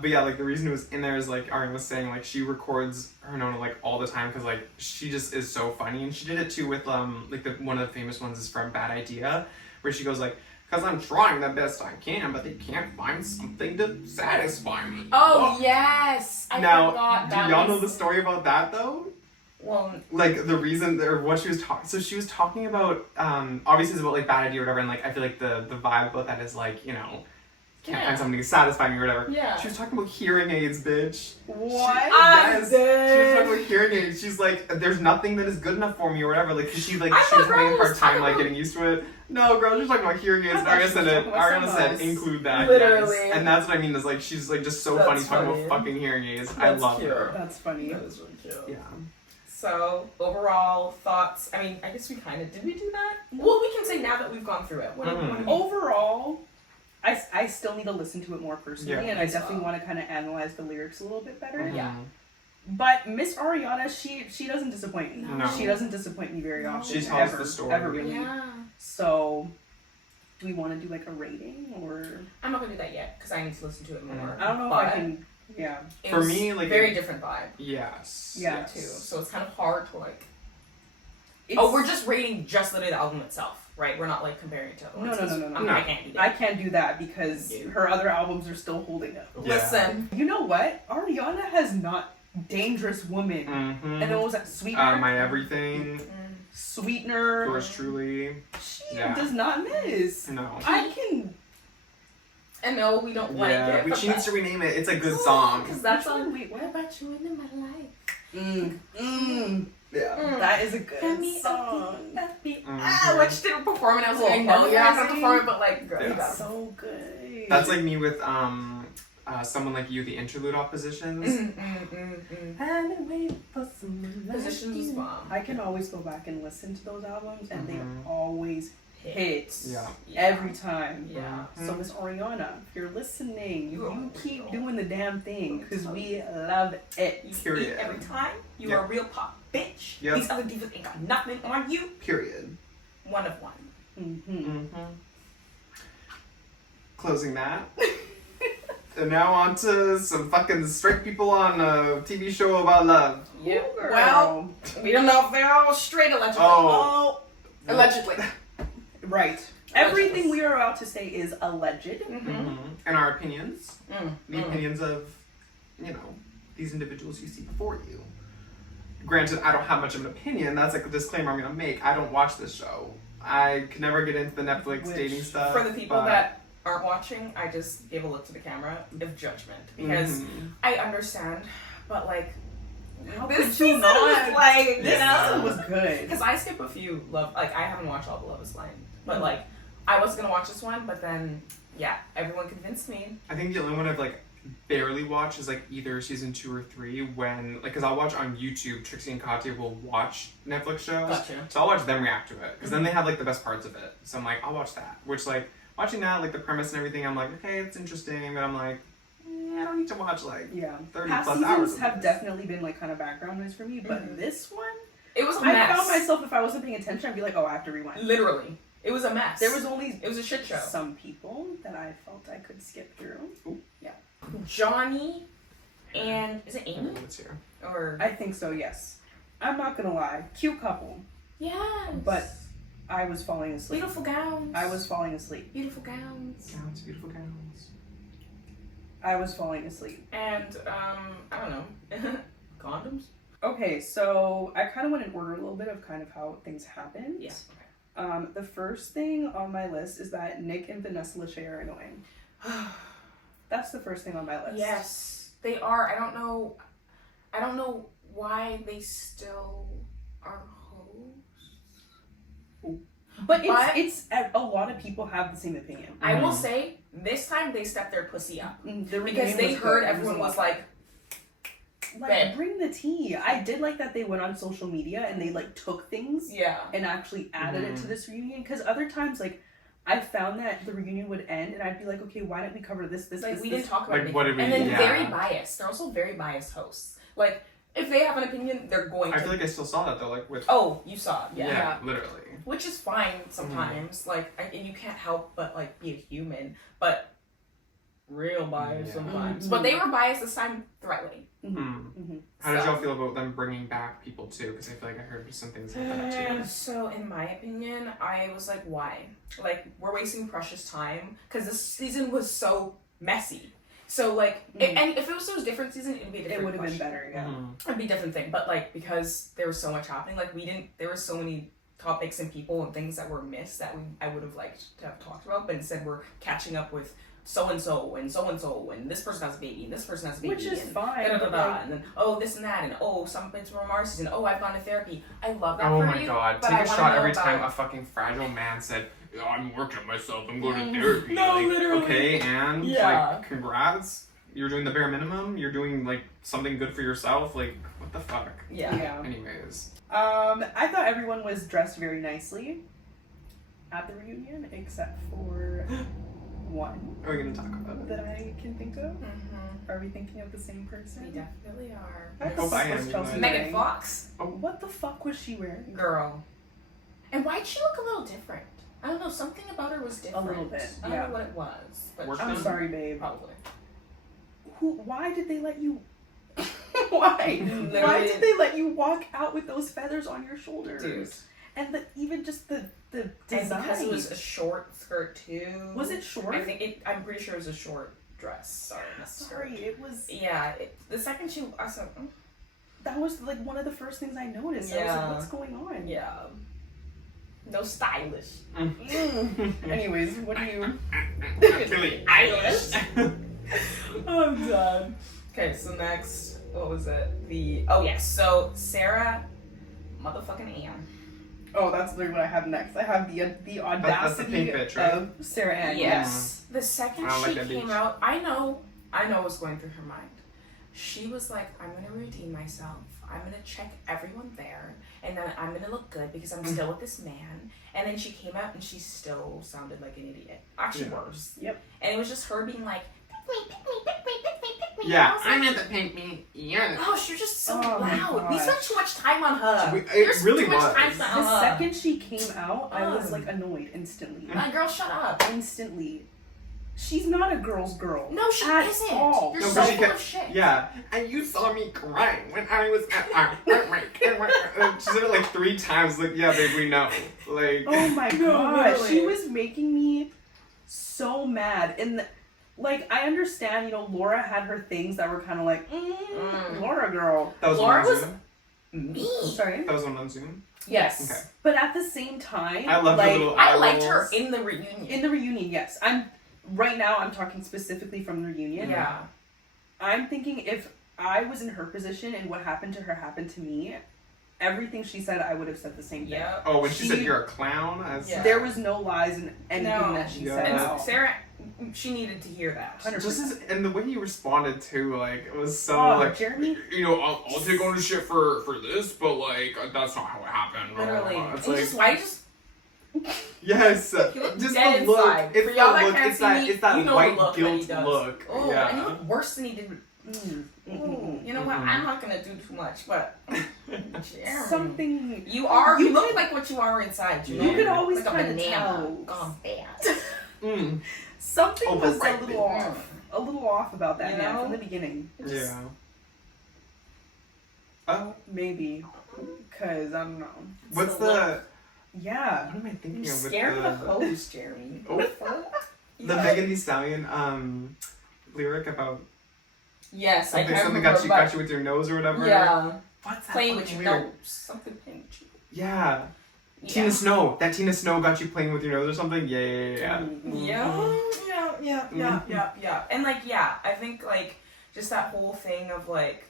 But yeah, like the reason it was in there is like Ariana was saying, like she records her Nona like all the time because like she just is so funny, and she did it too with like one of the famous ones is from Bad Idea, where she goes like, "Cause I'm trying the best I can, but they can't find something to satisfy me." Oh yes. I now, forgot do that y'all know was- the story about that though? Well, Like the reason or what she was talking. So she was talking about obviously it's about like Bad Idea or whatever, and like I feel like the vibe about that is like, you know, can't find something to satisfy me or whatever. Yeah. She was talking about hearing aids, bitch. What? Yes. She was talking about hearing aids. She's like, there's nothing that is good enough for me or whatever. Like, cause she was having a hard time like getting used to it. No, girl, she's talking about hearing aids. Ariana said include that. Literally. Yes. And that's what I mean is like she's like just so That's funny talking funny. about fucking hearing aids. I That's love cute. her. That's funny. that was really cute. Yeah. So overall thoughts. I mean, I guess we kind of did we do that? Well, we can say now that we've gone through it. What Mhm. Overall, I still need to listen to it more personally, Yeah. and I definitely want to kind of analyze the lyrics a little bit better. Mhm. Yeah. But Miss Ariana, she doesn't disappoint me. No. She doesn't disappoint me very No. often. She tells ever, the story. Ever really. Yeah. So, do we want to do like a rating or? I'm not gonna do that yet because I need to listen to it more. I don't know if I can. Yeah. It For was me, like, very different vibe Yes. Yeah, yes. too. So it's kind of hard to like. It's- We're just rating just literally the album itself, right? We're not like comparing it to other No, ones. no, 'cause no, no, I, no. I can't do that. I can't do that because Yeah. her other albums are still holding up. Yeah. Listen. You know what? Ariana has not Dangerous Woman. Mm-hmm. And then what was that? Sweetener? My Everything. Sweetener. Yours truly. She Yeah. does not miss. No. I can. And no, we don't like Yeah, it. but but she needs to rename it. It's a good song. Because that's Which one? on. Wait, What what? about you in my life? Yeah. That is a good Upbeat, song. upbeat. Mhm. Ah, when she didn't perform it, I was like, I Oh, know you're not gonna Hungry. perform it, but like, girl, you Yeah. gotta. So good. That's like me with Someone Like You, the interlude oppositions. Positions was bomb. I can always go back and listen to those albums, and Mhm. they always hit. Yeah. Every time. Yeah. So Miss Ariana, if you're listening, You're you a keep girl. doing the damn thing because we love it. You Period. speak every time. You Yep. are a real pop bitch. Yep. These other divas ain't got nothing on you. Period. One of one. Mm-hmm. Closing that. And now on to some fucking straight people on a TV show about love. Yeah. Girl. Well, we don't know if they're all straight allegedly. Oh. Allegedly. Right. Everything we are about to say is alleged. Mm-hmm. And our opinions. Mm. The opinions of, you know, these individuals you see before you. Granted, I don't have much of an opinion. That's like a disclaimer I'm gonna make. I don't watch this show. I could never get into the Netflix Which, dating stuff. For the people but- that aren't watching, I just gave a look to the camera of judgment because Mhm. I understand, but like How this could you season not? was like This Yeah. season was good. because I skip a few love. Like I haven't watched all the Love Is Blind, but Mm. like I was gonna watch this one, but then yeah, everyone convinced me. I think the only one I've like barely watched is like either season 2 or 3 when like because I'll watch on YouTube. Trixie and Katya will watch Netflix shows, Gotcha. so I'll watch them react to it because then they have like the best parts of it. So I'm like, I'll watch that. Which like watching that like the premise and everything, I'm like, okay, it's interesting, but I'm like, I don't need to watch like Yeah. 30 Past plus seasons hours. Of have this. definitely been like kind of background noise for me, but Mhm. this one, It was a I mess. found myself if I wasn't paying attention, I'd be like, oh, I have to rewind. Literally, it was a mess. There was only it was a shit show. some people that I felt I could skip through. Johnny and is it I don't Amy know what's here. or I think so, yes. I'm not gonna lie, cute couple. yes, But I was falling asleep. beautiful gowns. I was falling asleep. beautiful gowns. Gowns, beautiful gowns. I was falling asleep. And I don't know, condoms. Okay, so I kind of went in order a little bit of kind of how things happened. Yeah. The first thing on my list is that Nick and Vanessa Lachey are annoying. That's the first thing on my list. Yes, they are. I don't know why they still are hoes. But But- it's a lot of people have the same opinion. I will Mhm. say this time they stepped their pussy up The because reunion they was heard good. It everyone a was lot. like, babe. bring the tea. I did like that they went on social media and they like took things yeah. and actually added it to Mhm. this reunion. Because other times, like, I found that the reunion would end and I'd be like, okay, why didn't we cover this, Like this, we this? didn't talk about Like, anything. what did we- And then yeah. very biased. They're also very biased hosts. Like If they have an opinion, they're going to. I feel like I still saw that though, like with. Oh, you saw it. Yeah, literally. Which is fine sometimes. Like, and you can't help but like be a human, but real bias sometimes. But they were biased this time threatening. How did y'all feel about them bringing back people too? Because I feel like I heard some things like that too. So, in my opinion, I was like, why? Like, we're wasting precious time because this season was so messy. So, like, and if it was those different season, it'd be a different. It would have been better, yeah. It'd be a different thing. But like, because there was so much happening, like there were so many topics and people and things that were missed that I would have liked to have talked about, but instead we're catching up with so and so and so and so and this person has a baby and this person has a baby, which is and fine. And then this and that, and some bits from our season. I've gone to therapy. I love that. Oh for my you, god! but Take I a wanna shot know every about- time a fucking fragile man said, "I'm working on myself. I'm going to therapy." No, like, literally. okay, and Yeah. like, congrats. You're doing the bare minimum. You're doing like something good for yourself. Like, what the fuck? Yeah. Anyways. I thought everyone was dressed very nicely at the reunion, except for one Are we gonna talk about it? that I can think of. Mm-hmm. Are we thinking of the same person? We definitely are. I hope I am, was Chelsea you know. Megan wearing? Fox, What the fuck was she wearing? girl. And why'd she look a little different? I don't know. Something about her was different. little bit, I don't yeah. know what it was, but Worked I'm on- sorry, babe. probably. Why did they let you? Why? Why did they let you walk out with those feathers on your shoulders? Dude. And even just the And design. because it was a short skirt too. Was it short? I think I'm pretty sure it was a short dress. Sorry, not Sorry, skirt. it was. Yeah, the second I said, That was like one of the first things I noticed. I was Yeah. like, what's going on? yeah, no stylish. Anyways, what do you? Billie Eilish. I'm done. Okay, so next, what was it? So Sarah, motherfucking Ann. Oh, that's literally what I have next. I have the That's the audacity pink bitch, right? of Sarah Ann. Yes. The second I don't like she that came bitch. out, I know what was going through her mind. She was like, I'm gonna redeem myself. I'm gonna check everyone there, and then I'm gonna look good because I'm still with this man. And then she came out and she still sounded like an idiot. Actually, Yeah. worse. Yep. And it was just her being like, pick me, pick me, pick me, pick me, pick me. Yeah, And I was I'm like, at the pink me. Yeah. oh, she's just so Oh my loud. We gosh. spent too much time on her. It There's really too much was. time spent on The her. second she came out, I was Ugh. like annoyed instantly. My girl, shut up. Instantly. She's not a girl's girl. No, she at isn't. all. You're No, so but she full kept- of shit. Yeah, and you saw me crying when I was at our. She said it like 3 times. Like, yeah, babe, we know. Like, Oh my No, gosh, really. she was making me so mad. And like, I understand, you know, Laura had her things that were kind of like, Laura girl. that was Laura one on was- Zoom. Me. Sorry. That was one on Zoom. Yes. Okay. But at the same time, I love like, her little. I eye liked her rolls. in the reunion. in the reunion, yes. Right now, I'm talking specifically from the reunion. Yeah. I'm thinking if I was in her position and what happened to her happened to me, everything she said, I would have said the same thing. Yeah. Oh, when she said She- you're a clown, as Yeah. There was no lies in anything No. that she Yeah. said. And at all. Sarah, she needed to hear that. 100%. just as, and the way he responded too, like it was so Oh, like Jeremy? you know, I'll take ownership for this, but like that's not how it happened. Literally. It's And like just why just yes, You look just dead the look. inside. It's For the y'all that look. can't It's see that me, it's that you know the white look that he guilt does. look. Oh, Yeah. and you look worse than he did. You know what? Mhm. I'm not gonna do too much, but Jeremy. Something You are. You, You look could- like what you are inside. You, you know? could always like a kind of banana tell. gone bad. Mm. Something was a Overripe. little off. A little off about that You man know? from the beginning. Yeah. Oh, Maybe. Because, I don't know. what's the the? Yeah. What am I thinking You're of with scared the of the hose, Jeremy. Oh. the Yeah. Megan Thee Stallion lyric about Yes, I something, can't something remember. got you with your nose or whatever? Yeah, What's that playing with fucking your lyric? nose. Something playing with you. Yeah. Yeah. Tina Snow. That Tina Snow got you playing with your nose or something? Yeah. Yeah. And like, yeah, I think like just that whole thing of like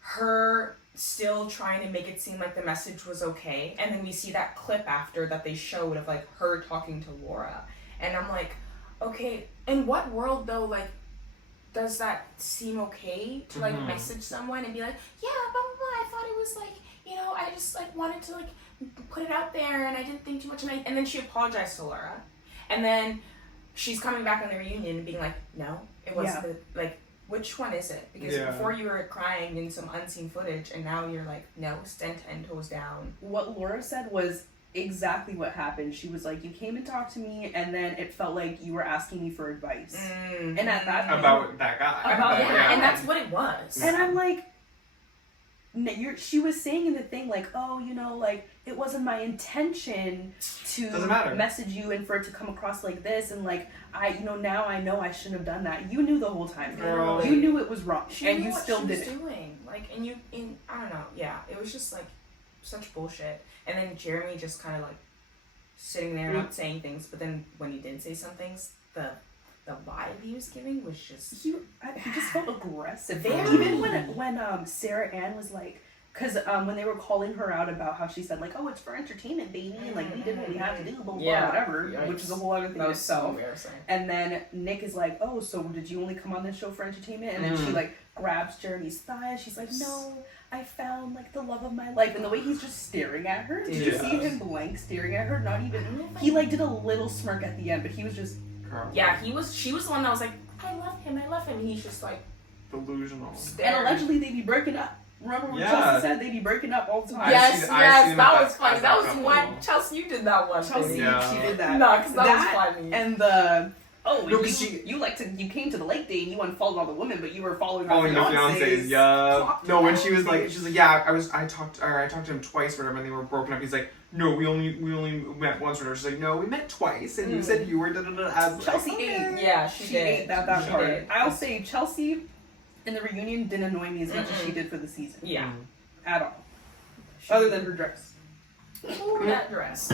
her still trying to make it seem like the message was okay, and then we see that clip after that they showed of like her talking to Laura, and I'm like, okay, in what world though, like, does that seem okay to like message someone and be like, yeah, blah blah blah, I thought it was like, you know, I just like wanted to like put it out there and I didn't think too much, and then she apologized to Laura, and then she's coming back on the reunion and being like, no, it wasn't Yeah. like which one is it? Because before you were crying in some unseen footage, and now you're like, no, stand 10 toes down. What Laura said was exactly what happened. She was like, you came and talked to me, and then it felt like you were asking me for advice. Mm-hmm. And at that point, about that guy. And that's what it was. And I'm like, she was saying in the thing like, oh, you know, like, it wasn't my intention to message you and for it to come across like this, and like, now I know I shouldn't have done that. You knew the whole time, girl. You knew it was wrong, and you still did it. Doing. Like, I don't know, yeah, it was just like such bullshit. And then Jeremy just kind of like sitting there not saying things, but then when he did say some things, the vibe he was giving was just he just felt aggressive. Even when Sarah Ann was like, because when they were calling her out about how she said like, oh, it's for entertainment, baby, and like we did what we had to do, blah blah whatever, which is a whole other thing in itself. And then Nick is like, oh, so did you only come on this show for entertainment? And then she like grabs Jeremy's thigh. She's like, no, I found like the love of my life. And the way he's just staring at her, did you see him blank staring at her? Not even. He like did a little smirk at the end, but he was just. Yeah, she was the one that was like, I love him. And he's just like delusional. And allegedly they'd be breaking up. Remember when Chelsea said they'd be breaking up all the time? Yes, that was funny. That was one. Chelsea, you did that one. Chelsea, she did that. No, because that was funny. And the you came to the lake day and you unfollowed all the women, but you were following our fiancés. Yeah. No, when she's like, yeah, I talked to him twice, or whatever, and they were broken up. He's like, no, we only met once, or whatever. She's like, no, we met twice, and you said you were as Chelsea ate. Yeah, she ate that part. I'll say Chelsea in the reunion didn't annoy me as much as she did for the season. Yeah, at all. Other than her dress. Ooh, that dress.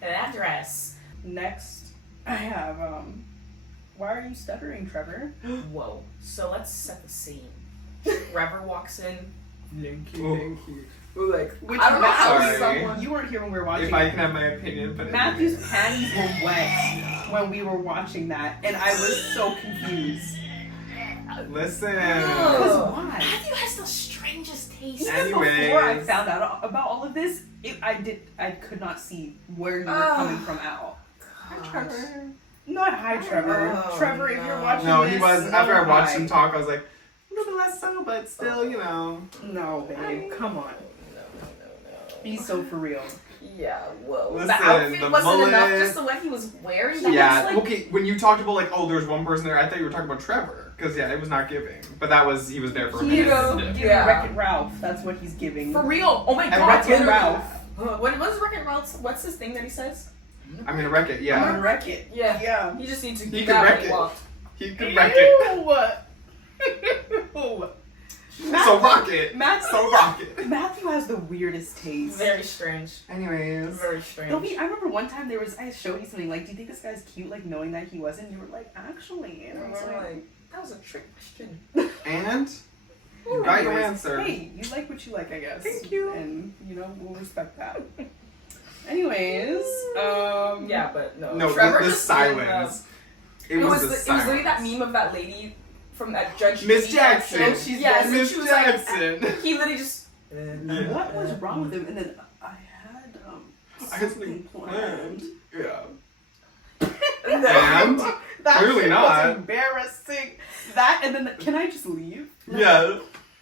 That dress. Next, I have why are you stuttering, Trevor? Whoa. So let's set the scene. Trevor walks in. Linky. Like, which I don't know how you weren't here when we were watching. If I can have my opinion, but Matthew's panties were wet when we were watching that, and I was so confused. Listen. Because why? Matthew has the strangest taste. Even before I found out about all of this, I could not see where you were coming from at all. Hi, Trevor. Not hi, Trevor. Trevor, if you're watching this. No, he was. After I watched him talk, I was like, a little bit less so, but still, you know. No, babe. Come on. No. He's so for real. Yeah, whoa. Listen, the outfit wasn't mullet. enough, just the way he was wearing that. Yeah, was like... okay, when you talked about, like, oh, there's one person there, I thought you were talking about Trevor. Because, yeah, it was not giving. But he was there for a minute. Wreck-It Ralph. That's what he's giving. For real. Oh my god. Wreck-It Ralph. What was Wreck-It Ralph? What's his thing that he says? I'm gonna wreck it, yeah. I'm gonna wreck it. Yeah. He just needs to He could wreck it. He could wreck it. So rock it. Matthew has the weirdest taste. Very strange. Anyways. Very strange. I remember one time I showed you something like, do you think this guy's cute? Like knowing that he wasn't. You were like, actually. And I was like, that was a trick question. And? You got your answer. Hey, you like what you like, I guess. Thank you. And, we'll respect that. Anyways, yeah, but no. No, Trevor the silence. It was literally that meme of that lady from that Judge Miss Jackson. Miss Jackson. Like, he literally just. What was wrong with him? And then I had something planned. Yeah. And that clearly not. Was embarrassing. That and then can I just leave? Yeah.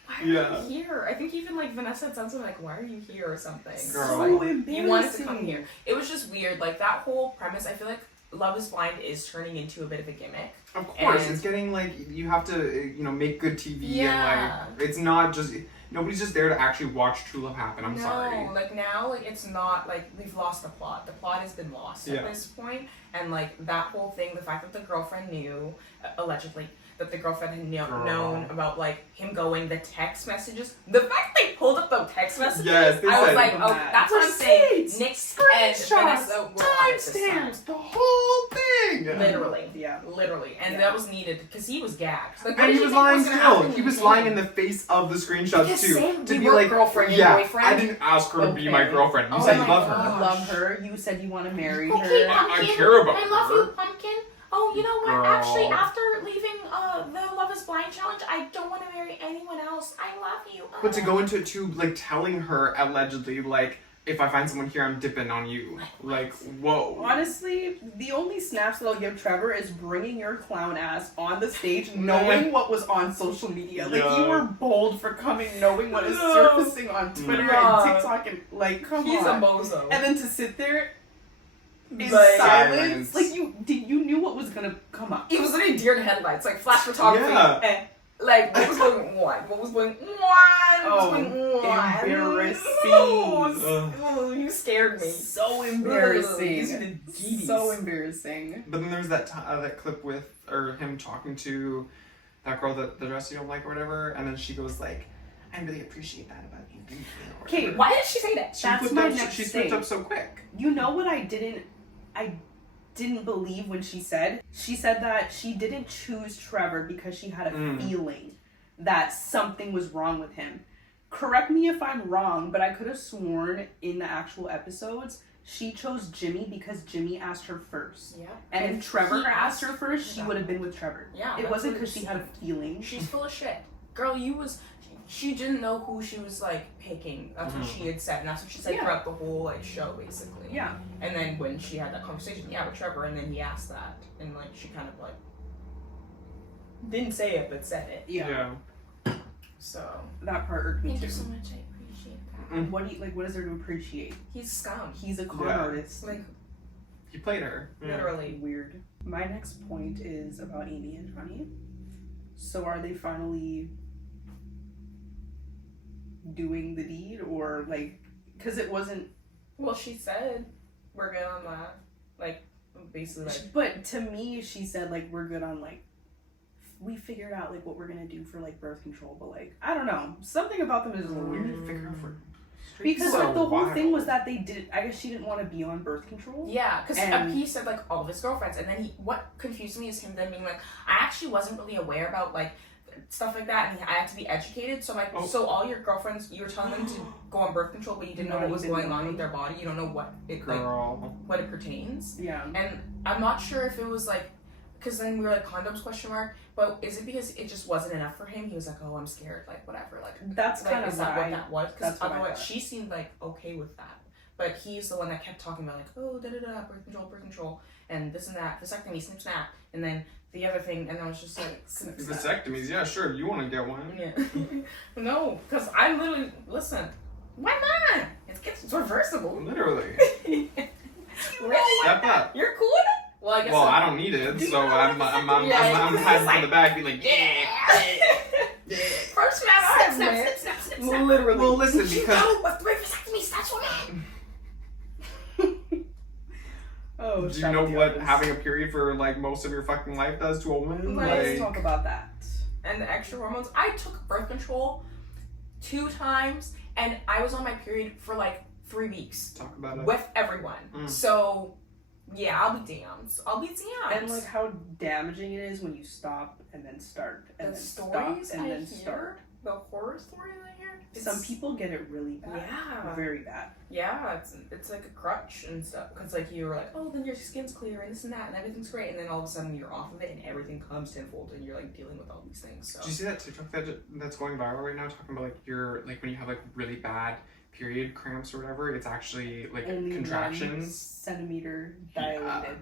Why are you here? I think even like Vanessa had something like, "Why are you here?" or something. So like, embarrassing. You wanted to come here. It was just weird. Like that whole premise. I feel like Love Is Blind is turning into a bit of a gimmick. Of course, it's getting like you have to make good TV and like it's not just nobody's just there to actually watch true love happen. I'm sorry. No, like now, like it's not like we've lost the plot. The plot has been lost at this point, and like that whole thing, the fact that the girlfriend knew allegedly. That the girlfriend had known about like him going, the text messages. The fact they pulled up the text messages, I was like, oh, that's what I'm saying. Nick and Vanessa were timestamps, the whole thing. Literally, and that was needed because he was gagged. Like, and he was lying still. He was lying in the face of the screenshots too. To be like girlfriend and boyfriend. I didn't ask her to be my girlfriend. You said you love her. You love her. You said you want to marry her. Okay, Pumpkin. I care about her. I love you, Pumpkin. Oh, you know what? Girl. Actually, after leaving the Love Is Blind challenge, I don't want to marry anyone else. I love you. But to go into it too, like telling her allegedly, like if I find someone here, I'm dipping on you. Like, whoa. Honestly, the only snaps that I'll give Trevor is bringing your clown ass on the stage, knowing what was on social media. Like, you were bold for coming, knowing what is surfacing on Twitter and TikTok, and like, come on. He's a bozo. And then to sit there in Like, silence, like you knew what was gonna come up. It was literally deer in headlights, like flash photography. Yeah. Like, what was going on? What was going on? What was going on? Embarrassing. Oh, you scared me. So embarrassing. Ugh, So embarrassing. But then there's that that clip with, or him talking to that girl that the dress you don't like or whatever, and then she goes like, I really appreciate that about you. Thank you. or Okay, whatever. Why did she say that? She That's flipped my up, next she flipped thing. up so quick. You know what I didn't believe when she said? She said that she didn't choose Trevor because she had a feeling that something was wrong with him. Correct me if I'm wrong, but I could have sworn in the actual episodes she chose Jimmy because Jimmy asked her first. Yeah. And if Trevor asked her first, she would have been with Trevor. Yeah. It wasn't because she had a feeling. She's full of shit. Girl, she didn't know who she was like picking. That's what she had said, and that's what she said throughout the whole like show, basically. Yeah. And then when she had that conversation, with Trevor, and then he asked that, and like she kind of like didn't say it, but said it. Yeah. So That part irked me thank too. you so much. I appreciate that. What do you like? What is there to appreciate? He's scum. He's a con Yeah. artist. Like He played her. literally. Weird. My next point is about Amy and Johnny. So are they finally doing the deed, or like, because it wasn't? Well, she said we're good on that. Like basically, like But to me, she said like we're good on like we figured out like what we're gonna do for like birth control, but like I don't know, something about them is a little We weird. didn't figure out for Because So like the whole wild. thing was that they did. I guess she didn't want to be on birth control. yeah, because And- he said like all of his girlfriends, and then what confused me is him then being like, I actually wasn't really aware about like stuff like that, and I had to be educated. So like, so all your girlfriends, you were telling them to go on birth control, but you didn't know what was going on with their body. You don't know what it like girl. what it pertains. Yeah. And I'm not sure if it was like, because then we were like condoms ? But is it because it just wasn't enough for him? He was like, oh, I'm scared, like whatever, like That's like kind of is that what why. that was? Because that's what I otherwise thought. she seemed like okay with that. But he's the one that kept talking about like, oh, birth control, and this and that, vasectomy, snip snap, and then the other thing, and I was just like, Vasectomies, yeah, sure. You want to get one? yeah, no, because I literally listen. Why not? It's reversible. Literally. Really? Step up. You're cool with it? Well, I guess. Well, I don't need it, so I'm hiding from the back, being like, yeah. First man, snap. Literally. Well, listen, because with 3 vasectomies, that's what I mean. Oh, do you know what having a period for like most of your fucking life does to a woman? Let's Like, talk about that. And the extra hormones. I took birth control 2 times, and I was on my period for like 3 weeks talk about it. with everyone. So, yeah, I'll be damned. And like how damaging it is when you stop and then start and The then stories stop and I then hear, start. the horror stories I hear. Some people get it really bad. Yeah. Very bad. Yeah, it's like a crutch and stuff. Because like you were like, oh, then your skin's clear and this and that and everything's great, and then all of a sudden you're off of it and everything comes tenfold and you're like dealing with all these things. So. Did you see that TikTok that's going viral right now, talking about like your like when you have like really bad period cramps or whatever, it's actually like Only 1 contractions. centimeter dilated.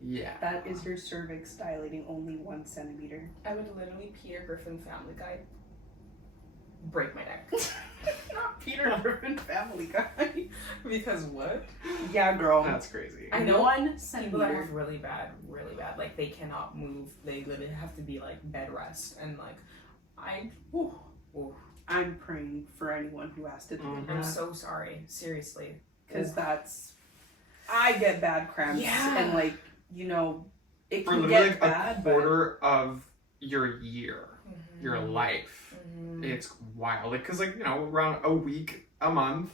Yeah. That is your cervix dilating only 1 centimeter. I would literally Peter Griffin Family Guy break my neck. Not Peter Griffin Family Guy. Because what? Yeah, girl. That's crazy. I know 1 People that centimeter. have really bad, like they cannot move. They literally have to be like bed rest, and like I'm praying for anyone who has to do I'm that. so sorry, seriously. Because I get bad cramps. Yeah. And like, you know, it For can literally get like bad, a quarter of your year, your life. Mhm. It's wild. Like, cause like, you know, around a week, a month,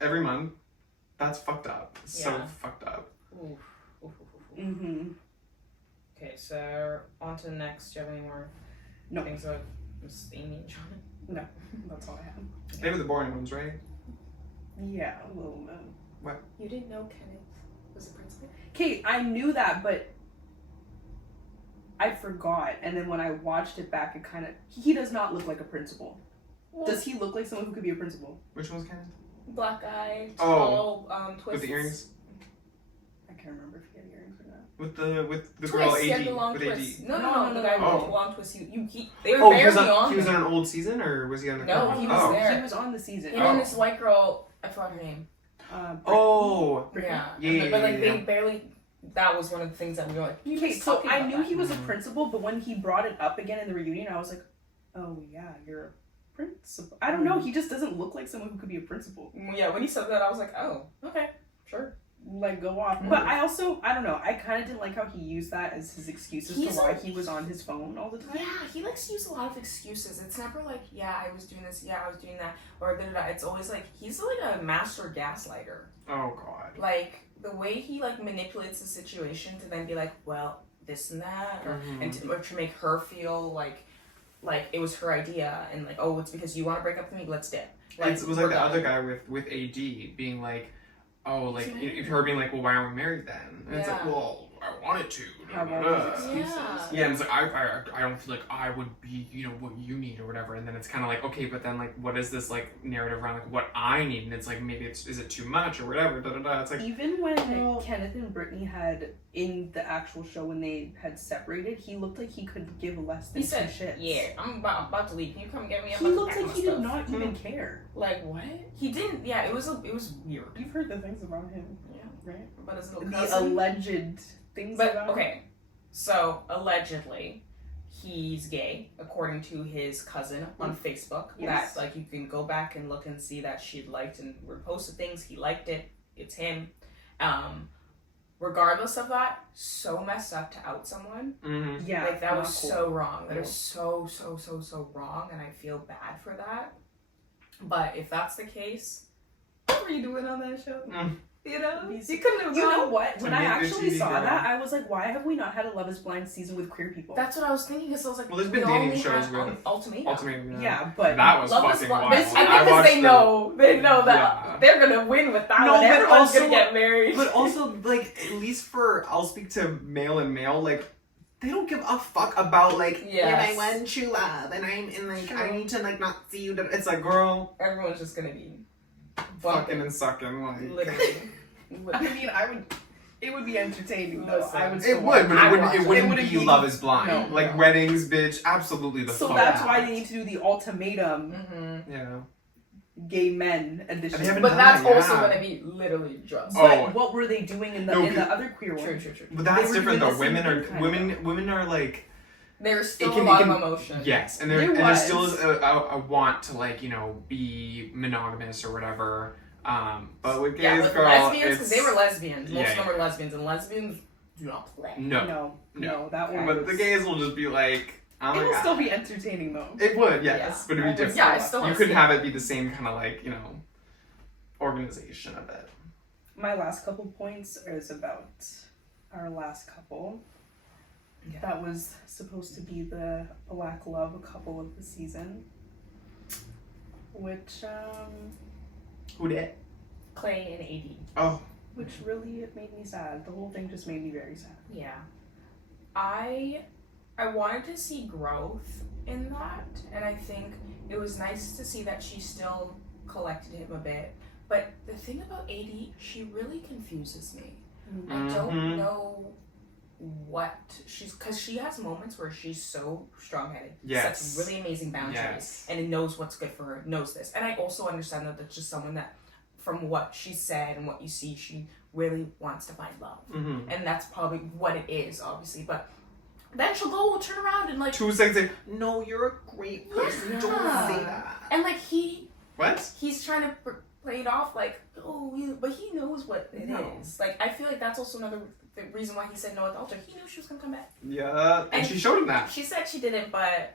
every month, that's fucked up. So Yeah. fucked up. Mm-hmm. Okay, so on to the next. Do you have any more No. things about Miss Amy and John? No, that's all I have. They were the boring ones, right? Yeah, a little bit. You didn't know Kenneth was a principal? Kate, I knew that, but I forgot. And then when I watched it back, it kind of... He does not look like a principal. Well, Does he look like someone who could be a principal? Which one's Kenneth? Black guy, Oh, tall, twists. with the earrings. I can't remember if he had earrings or not. With the Twist, girl he had AD. the long With twist. AD. No, the guy with Oh. the long twist. They were Oh, barely he was them. on an old season, or was he on the? No, current he one? was Oh. there. He was on the season. Him and this white girl, I forgot her name. Oh. Yeah. Yeah, But like yeah. they barely. That was one of the things that we were like. Okay, so talking I about knew that. he was a principal, but when he brought it up again in the reunion, I was like, oh yeah, you're a principal. I don't know, he just doesn't look like someone who could be a principal. Yeah, when he said that, I was like, oh, okay, sure. Like, go off. Mm-hmm. But I also, I don't know, I kind of didn't like how he used that as his excuse as to He's why he was on his phone all the time. Yeah, he likes to use a lot of excuses. It's never like, yeah, I was doing this, yeah, I was doing that, or da-da-da. It's always like, he's like a master gaslighter. Oh God. Like, the way he like manipulates the situation to then be like, well, this and that, or, or to make her feel like it was her idea, and like, oh, it's because you want to break up with me, let's dip. Like, It was like the other guy with AD being like, oh, like if her being like, well, why aren't we married then? And it's like, well, I wanted to. Have all these excuses. Yeah, and it's like I don't feel like I would be, you know, what you need or whatever. And then it's kind of like, okay, but then like, what is this like narrative around like what I need? And it's like maybe is it too much or whatever. Da da da. It's like Even when Kenneth and Brittany had in the actual show when they had separated, he looked like he could give less than He said, two shits. yeah, I'm about to leave. Can you come get me? I'm He about to looked pack like my he did stuff." not even care. Like what? He didn't. Yeah, it was weird. You've heard the things about him, Yeah, right? but his little The cousin. alleged things But about him. okay, so allegedly, he's gay, according to his cousin on Facebook. Yes. That like you can go back and look and see that she liked and reposted things. He liked it. It's him. Regardless of that, so messed up to out someone. Yeah, Like that was not cool. so wrong. That is so wrong, and I feel bad for that. But if that's the case, what were you doing on that show? You know, you couldn't have. You know gone. what? When To I make the actually TV saw girl. that, I was like, why have we not had a Love Is Blind season with queer people? That's what I was thinking. Because I was like, Well, there's we been dating only shows had, with Ultimatum. Ultimatum. yeah, but That was Love is fucking Blind. wild. I think because watched they the- know that Yeah. they're gonna win with that No, one. but Everyone's also- gonna get married. But also, like, at least for I'll speak to male and male, like, they don't give a fuck about like Yes. I want true love and I'm in like I True. need to like not see you. It's like, girl, Everyone's just gonna be fucking and sucking. Like, literally. I mean, it would be entertaining though. Listen. I would. it still would, watch but I it wouldn't. watch It it. wouldn't It wouldn't be be- Love Is Blind. no, Like no. weddings, bitch. Absolutely the So fuck. that's out. why they need to do the ultimatum Yeah. gay men edition. They haven't But done that's that, also yeah. gonna be literally just. Oh. But what were they doing in the No, in the other queer one? True. But that's They were different doing though. the same Women are thing, kind of. women are like There's still can- a lot it can- of emotion. yes, and There there still was. is a want to like be monogamous or whatever. But with gays, Yeah, with girl, lesbians, because it's they were lesbians. Most Yeah, of them were lesbians, and lesbians do not play. no. No, that one. But the gays will just be like, oh It my will god. still be entertaining though. It would, yes, Yeah. but it'd be I would different. Yeah, I still You want to couldn't see have it. it be the same kind of like organization of it. My last couple points is about our last couple. Yeah. That was supposed to be the Black Love couple of the season. Which Who did? Clay and AD. Oh, really it made me sad. The whole thing just made me very sad. Yeah. I wanted to see growth in that, and I think it was nice to see that she still collected him a bit. But the thing about AD, she really confuses me. I don't Mhm. know what she's, because she has moments where she's so strong-headed, Yes. sets really amazing boundaries, Yes. and it knows what's good for her, knows this. And I also understand that that's just someone that, from what she said and what you see, she really wants to find love. Mm-hmm. And that's probably what it is, obviously. But then she'll go turn around and like, 2 seconds. Say, no, you're a great person. Yeah. Don't say that. and like What? he's trying to play it off like, but he knows what it is. No. Like, I feel like that's also another reason why he said no at the altar. He knew she was gonna come back. Yeah, and And she showed him that. She said she didn't, but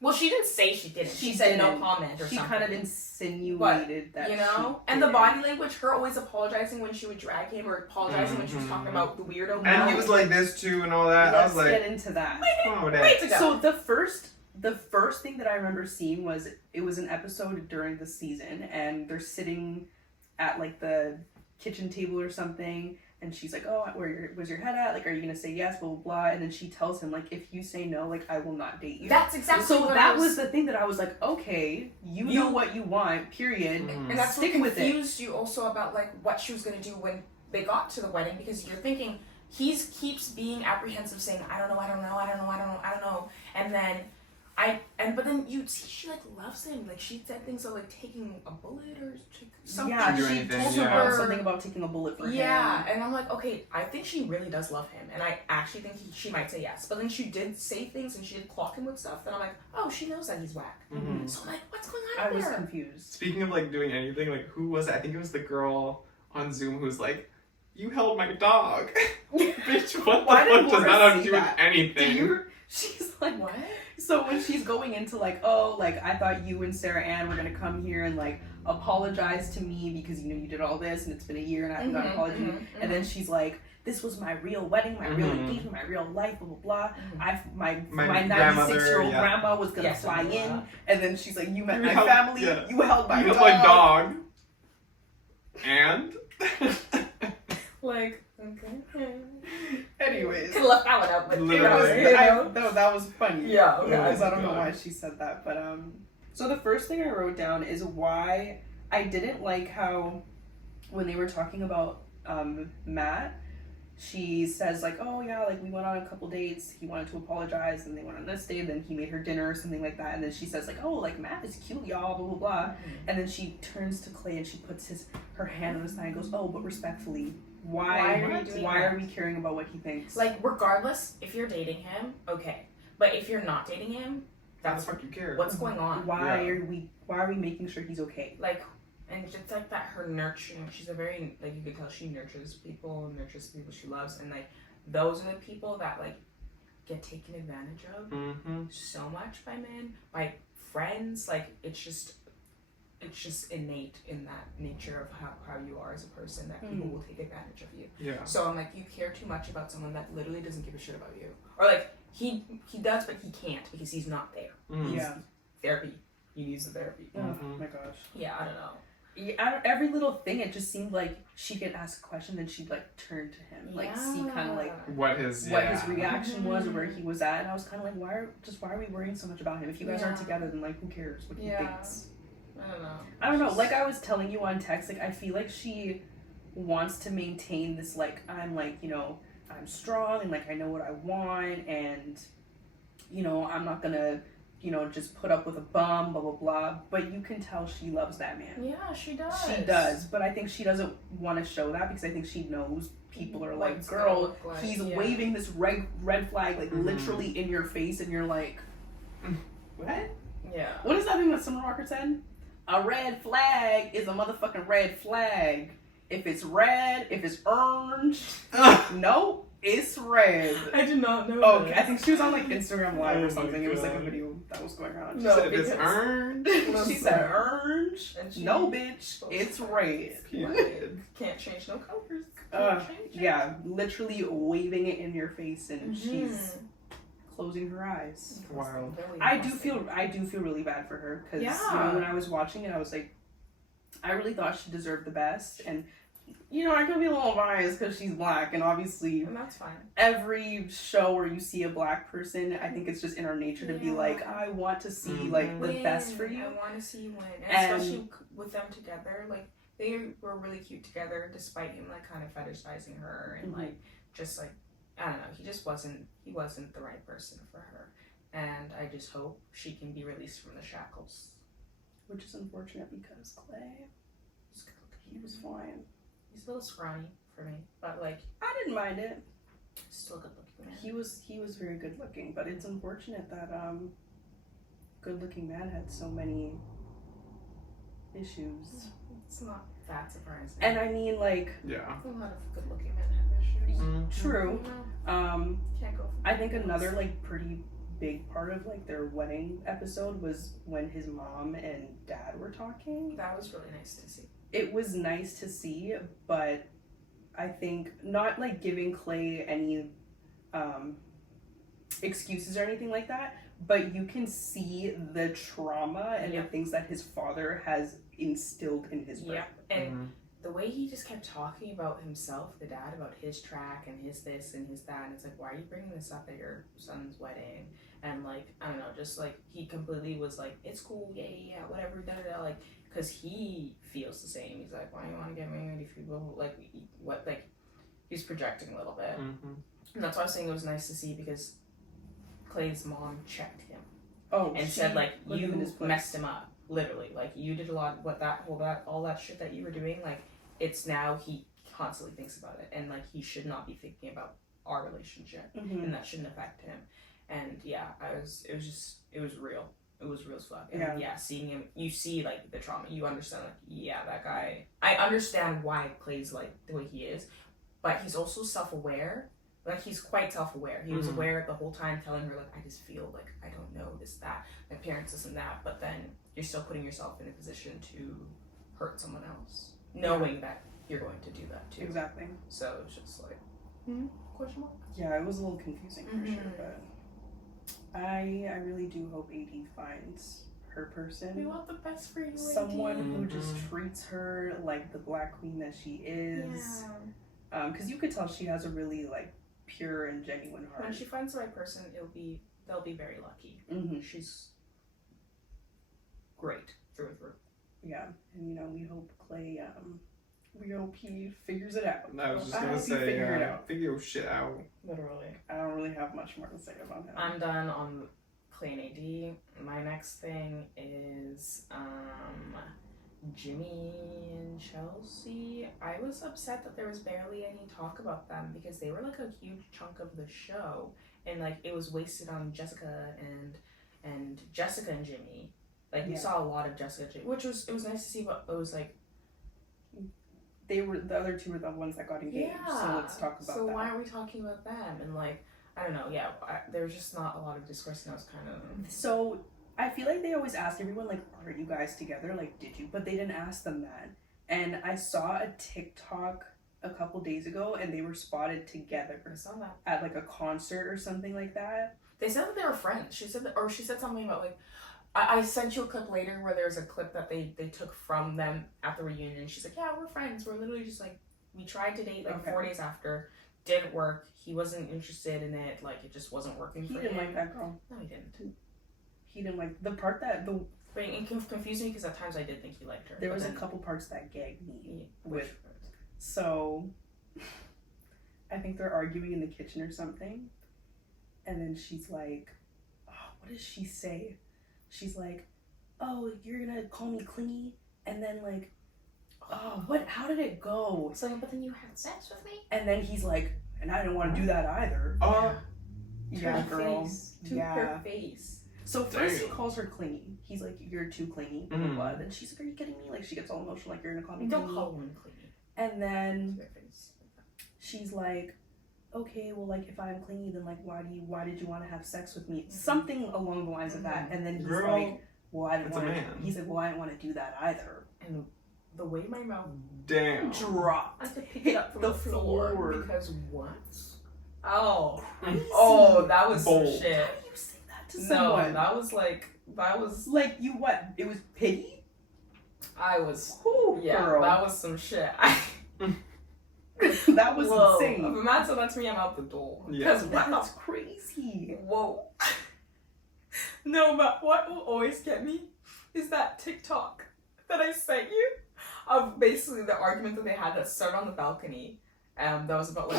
well, she didn't say she didn't. She She said no didn't. comment or She something. kind of insinuated that You know, she and the did. body language, her always apologizing when she would drag him, or apologizing when she was talking about the weirdo. And guy. he was like this too and all that. I Let's was like, get into that. oh, Wait that. to go. So the first thing that I remember seeing was it was an episode during the season, and they're sitting at like the kitchen table or something, And she's like, oh, where's your head at? Like, are you gonna say yes, blah, blah, blah. And then she tells him, like, if you say no, like, I will not date you. That's exactly so what that was the thing that I was like, okay, you know what you want, period. And that's Stick what with it. confused you also about, like, what she was going to do when they got to the wedding, because you're thinking, keeps being apprehensive, saying, I don't know. But then you see she, like, loves him. Like, she said things like taking a bullet or something. Yeah, Do she anything, told yeah. her something about taking a bullet for him. Yeah, and I'm like, okay, I think she really does love him, and I actually think she might say yes. But then she did say things, and she did clock him with stuff, then I'm like, oh, she knows that he's whack. Mm-hmm. So, like, what's going on I there? was confused. Speaking of like doing anything, like who was it? I think it was the girl on Zoom who's like, "You held my dog." Bitch, what Why the did fuck does Laura that have to say do with that? anything? She's like, What? so when she's going into like, oh, like I thought you and Sarah Ann were gonna come here and like apologize to me because you know you did all this and it's been a year and I haven't got an apology. And then she's like, this was my real wedding, my real engagement, my real life, blah blah blah. My 96-year-old grandma was gonna fly in, and then she's like, you met my family, you held my dog. My dog. And Like, okay. Anyways, Could have left that one out, but Literally. that was funny. Yeah, okay. Because I don't know why she said that, but so the first thing I wrote down is why I didn't like how when they were talking about Matt, she says like, oh yeah, like we went on a couple dates, he wanted to apologize, and they went on this date, then he made her dinner or something like that, and then she says like, oh, like Matt is cute, y'all, blah blah blah, and then she turns to Clay and she puts her hand on his thigh and goes, oh, but respectfully, why are we caring about what he thinks? Like, regardless, if you're dating him, okay, but if you're not dating him, that's what you care. What's going on? Why are we making sure he's okay? Like, and just like that, her nurturing. She's a very, like, you could tell she nurtures people she loves, and like those are the people that like get taken advantage of so much by men, by friends. Like, it's just innate in that nature of how you are as a person, that people will take advantage of you. Yeah. So I'm like, you care too much about someone that literally doesn't give a shit about you, or like he does, but he can't because he's not there. Yeah. Therapy. He needs the therapy. Oh my gosh. Yeah, I don't know. Yeah, every little thing, it just seemed like she could ask a question and she'd like turn to him, like see kind of like what his reaction was or where he was at, and I was kind of like, why are we worrying so much about him? If you guys aren't together, then like who cares what he thinks? I don't know. Like I was telling you on text, like I feel like she wants to maintain this like I'm like, you know, I'm strong and like I know what I want, and you know I'm not gonna, you know, just put up with a bum, blah blah blah. But you can tell she loves that man. Yeah, she does. She does, but I think she doesn't want to show that because I think she knows people are like, girl, he's waving this red flag like literally in your face, and you're like, what? Yeah. What is that thing that Summer Walker said? A red flag is a motherfucking red flag. If it's red, if it's orange, no, it's red. I did not know. Oh, I think she was on like Instagram Live or something. It was like a video that was going around. She said if it's orange. She said orange. No, bitch, it's red. Can't change no colors. Yeah, literally waving it in your face, and she's closing her eyes. Wow. I do feel really bad for her because you know when I was watching it, I was like, I really thought she deserved the best, and you know I could be a little biased because she's black, and obviously, and that's fine. Every show where you see a black person, I think it's just in our nature to be like, I want to see like the best for you. I want to see you win, and especially with them together, like they were really cute together, despite him like kind of fetishizing her and like just like. I don't know, he wasn't the right person for her. And I just hope she can be released from the shackles. Which is unfortunate because Clay, he was fine. He's a little scrawny for me, but like I didn't mind it. Still good looking man. He was very good looking, but it's unfortunate that good looking man had so many issues. It's not that surprising. And I mean like a lot of good looking men have issues. True. Can't go. I think another like pretty big part of like their wedding episode was when his mom and dad were talking. That was really nice to see. It was nice to see, but I think not like giving Clay any excuses or anything like that, but you can see the trauma and the things that his father has instilled in his brain. Yeah, and the way he just kept talking about himself, the dad, about his track and his this and his that, and it's like, why are you bringing this up at your son's wedding? And like, I don't know, just like he completely was like, it's cool, yeah, whatever, da da da, like, because he feels the same. He's like, why do you want to get married if you will, like, what, like, he's projecting a little bit. Mm-hmm. And that's why I was saying it was nice to see, because Clay's mom checked him. Oh, And said, like, you messed him up, literally. Like, you did a lot, all that shit that you were doing, like, it's now he constantly thinks about it. And, like, he should not be thinking about our relationship. Mm-hmm. And that shouldn't affect him. And, yeah, it was real. It was real as fuck. And, yeah, seeing him, you see, like, the trauma. You understand, like, yeah, that guy. I understand why Clay's, like, the way he is. But he's also self-aware. Like, he's quite self-aware. He was aware the whole time, telling her, like, I just feel like I don't know this, that, my parents, this and that. But then you're still putting yourself in a position to hurt someone else, knowing that you're going to do that too. Exactly. So it's just like, question mark? Yeah, it was a little confusing for sure, but I really do hope AD finds her person. We want the best for you, someone who just treats her like the Black Queen that she is. Yeah. Because you could tell she has a really like pure and genuine heart. When she finds the right person, they'll be very lucky. Mm-hmm. She's great through and through. Yeah, and you know, we hope Clay, we hope he figures it out. I was just gonna say, figure your shit out. Literally. I don't really have much more to say about him. I'm done on Clay and AD. My next thing is Jimmy and Chelsea. I was upset that there was barely any talk about them, because they were like a huge chunk of the show, and like it was wasted on Jessica and Jessica and Jimmy. Like we saw a lot of Jessica and Jimmy, which was nice to see, but it was like they were, the other two were the ones that got engaged. Yeah. So let's talk about that. So why aren't we talking about them? And like, I don't know. Yeah, there was just not a lot of discourse, and I was kind of. So I feel like they always ask everyone, like, are you guys together? Like, did you? But they didn't ask them that. And I saw a TikTok a couple days ago, and they were spotted together. I saw that. At, like, a concert or something like that. They said that they were friends. She said something about, like, I sent you a clip later where there's a clip that they took from them at the reunion. She's like, yeah, we're friends. We're literally just, like, we tried to date, like, 4 days after. Didn't work. He wasn't interested in it. Like, it just wasn't working for him. He didn't like that girl. No, he didn't. He didn't like the part that the. But it confused me, because at times I did think he liked her. There was a couple parts that gagged me. Yeah, with. So, I think they're arguing in the kitchen or something, and then she's like, oh, "What does she say?" She's like, "Oh, you're gonna call me clingy," and then like, "Oh, what? How did it go?" So, but then you had sex with me. And then he's like, "And I didn't want to do that either." Yeah, girl. To her face. So first he calls her clingy. He's like, "You're too clingy." Blah, blah, blah. Then she's like, "Are you kidding me?" Like she gets all emotional, like, "You're gonna call me clingy." Don't call women clingy. And then she's like, "Okay, well, like if I'm clingy, then like why did you want to have sex with me?" Something along the lines of that. And then he's like, "Well, I didn't want to." He's like, "Well, I didn't want to do that either." And the way my mouth dropped, I had to pick it up from the floor. Because what? Oh, crazy. Oh, that was some shit. How do you say that to someone? No, that was like you what? It was pity. Girl. That was some shit. That was insane. If a man said that to me, I'm out the door. Yeah. Because that's crazy. Whoa. No, but what will always get me is that TikTok that I sent you of basically the argument that they had that started on the balcony. That was about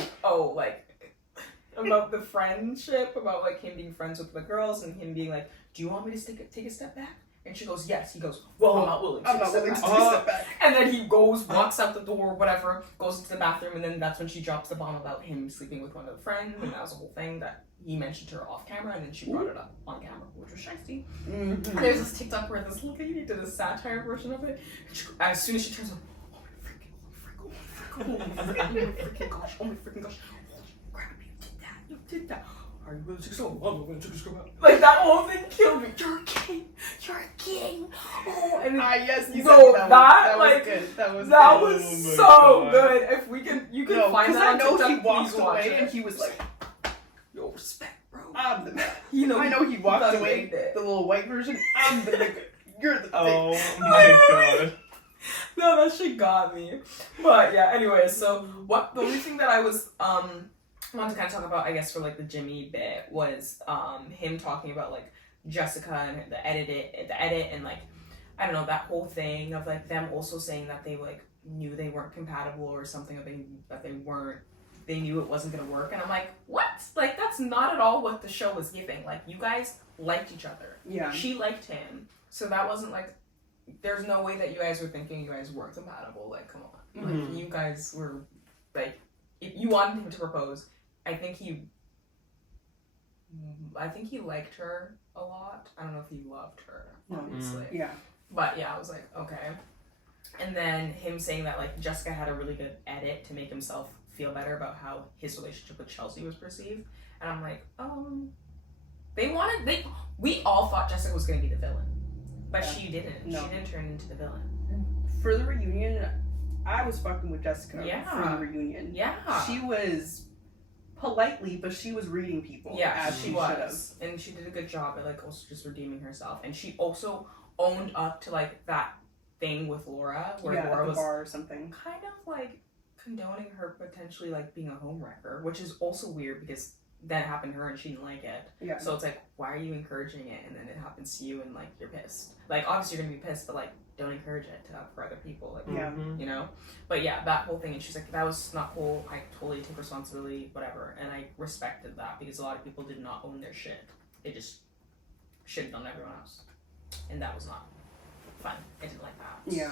about the friendship, about like him being friends with the girls and him being like, "Do you want me to take a step back?" And she goes, "Yes." He goes, "Well, I'm not willing to take a step back." And then he walks out the door, whatever, goes into the bathroom, and then that's when she drops the bomb about him sleeping with one of the friends, and that was a whole thing that he mentioned to her off camera, and then she brought it up on camera, which was shiesty. Mm-hmm. There's this TikTok where this little lady did a satire version of it, and as soon as she turns on, oh my freaking gosh, holy crap, you did that. Are you willing to go? I'm willing to go. Like, that whole thing killed me. You're a king. Oh, and yes, you so said that was good. That was so good. If you can find that on TikTok, I know he walked away and he was like, "Yo, respect, bro. I'm the man." I know he walked away. The little white version. I'm the nigga. You're the thing. Oh my god. No, that shit got me. But yeah, anyway, so the only thing that I was wanted to kind of talk about, I guess, for like the Jimmy bit was him talking about like Jessica and the edit and like, I don't know, that whole thing of like them also saying that they like knew they weren't compatible or something, or they knew it wasn't gonna work, and I'm like, what? Like, that's not at all what the show was giving. Like, you guys liked each other. Yeah. She liked him, so that wasn't like, there's no way that you guys were thinking you guys weren't compatible. Like, come on. Like, you guys were, like, if you wanted him to propose, I think he liked her a lot. I don't know if he loved her, obviously. Yeah. But yeah, I was like, okay. And then him saying that like Jessica had a really good edit to make himself feel better about how his relationship with Chelsea was perceived. And I'm like, we all thought Jessica was gonna be the villain. But she didn't. No. She didn't turn into the villain. For the reunion, I was fucking with Jessica for the reunion. Yeah. She was politely, but she was reading people. Yeah, as she was. And she did a good job at like also just redeeming herself. And she also owned up to like that thing with Laura, where Laura was bar or something. Kind of like condoning her potentially like being a homewrecker, which is also weird because that happened to her and she didn't like it. Yeah. So it's like, why are you encouraging it and then it happens to you and like you're pissed? Like obviously you're gonna be pissed, but like don't encourage it for other people. Like you know? But yeah, that whole thing, and she's like, that was not cool. I totally take responsibility, whatever. And I respected that because a lot of people did not own their shit. They just shitted on everyone else. And that was not fun. I didn't like that. Yeah.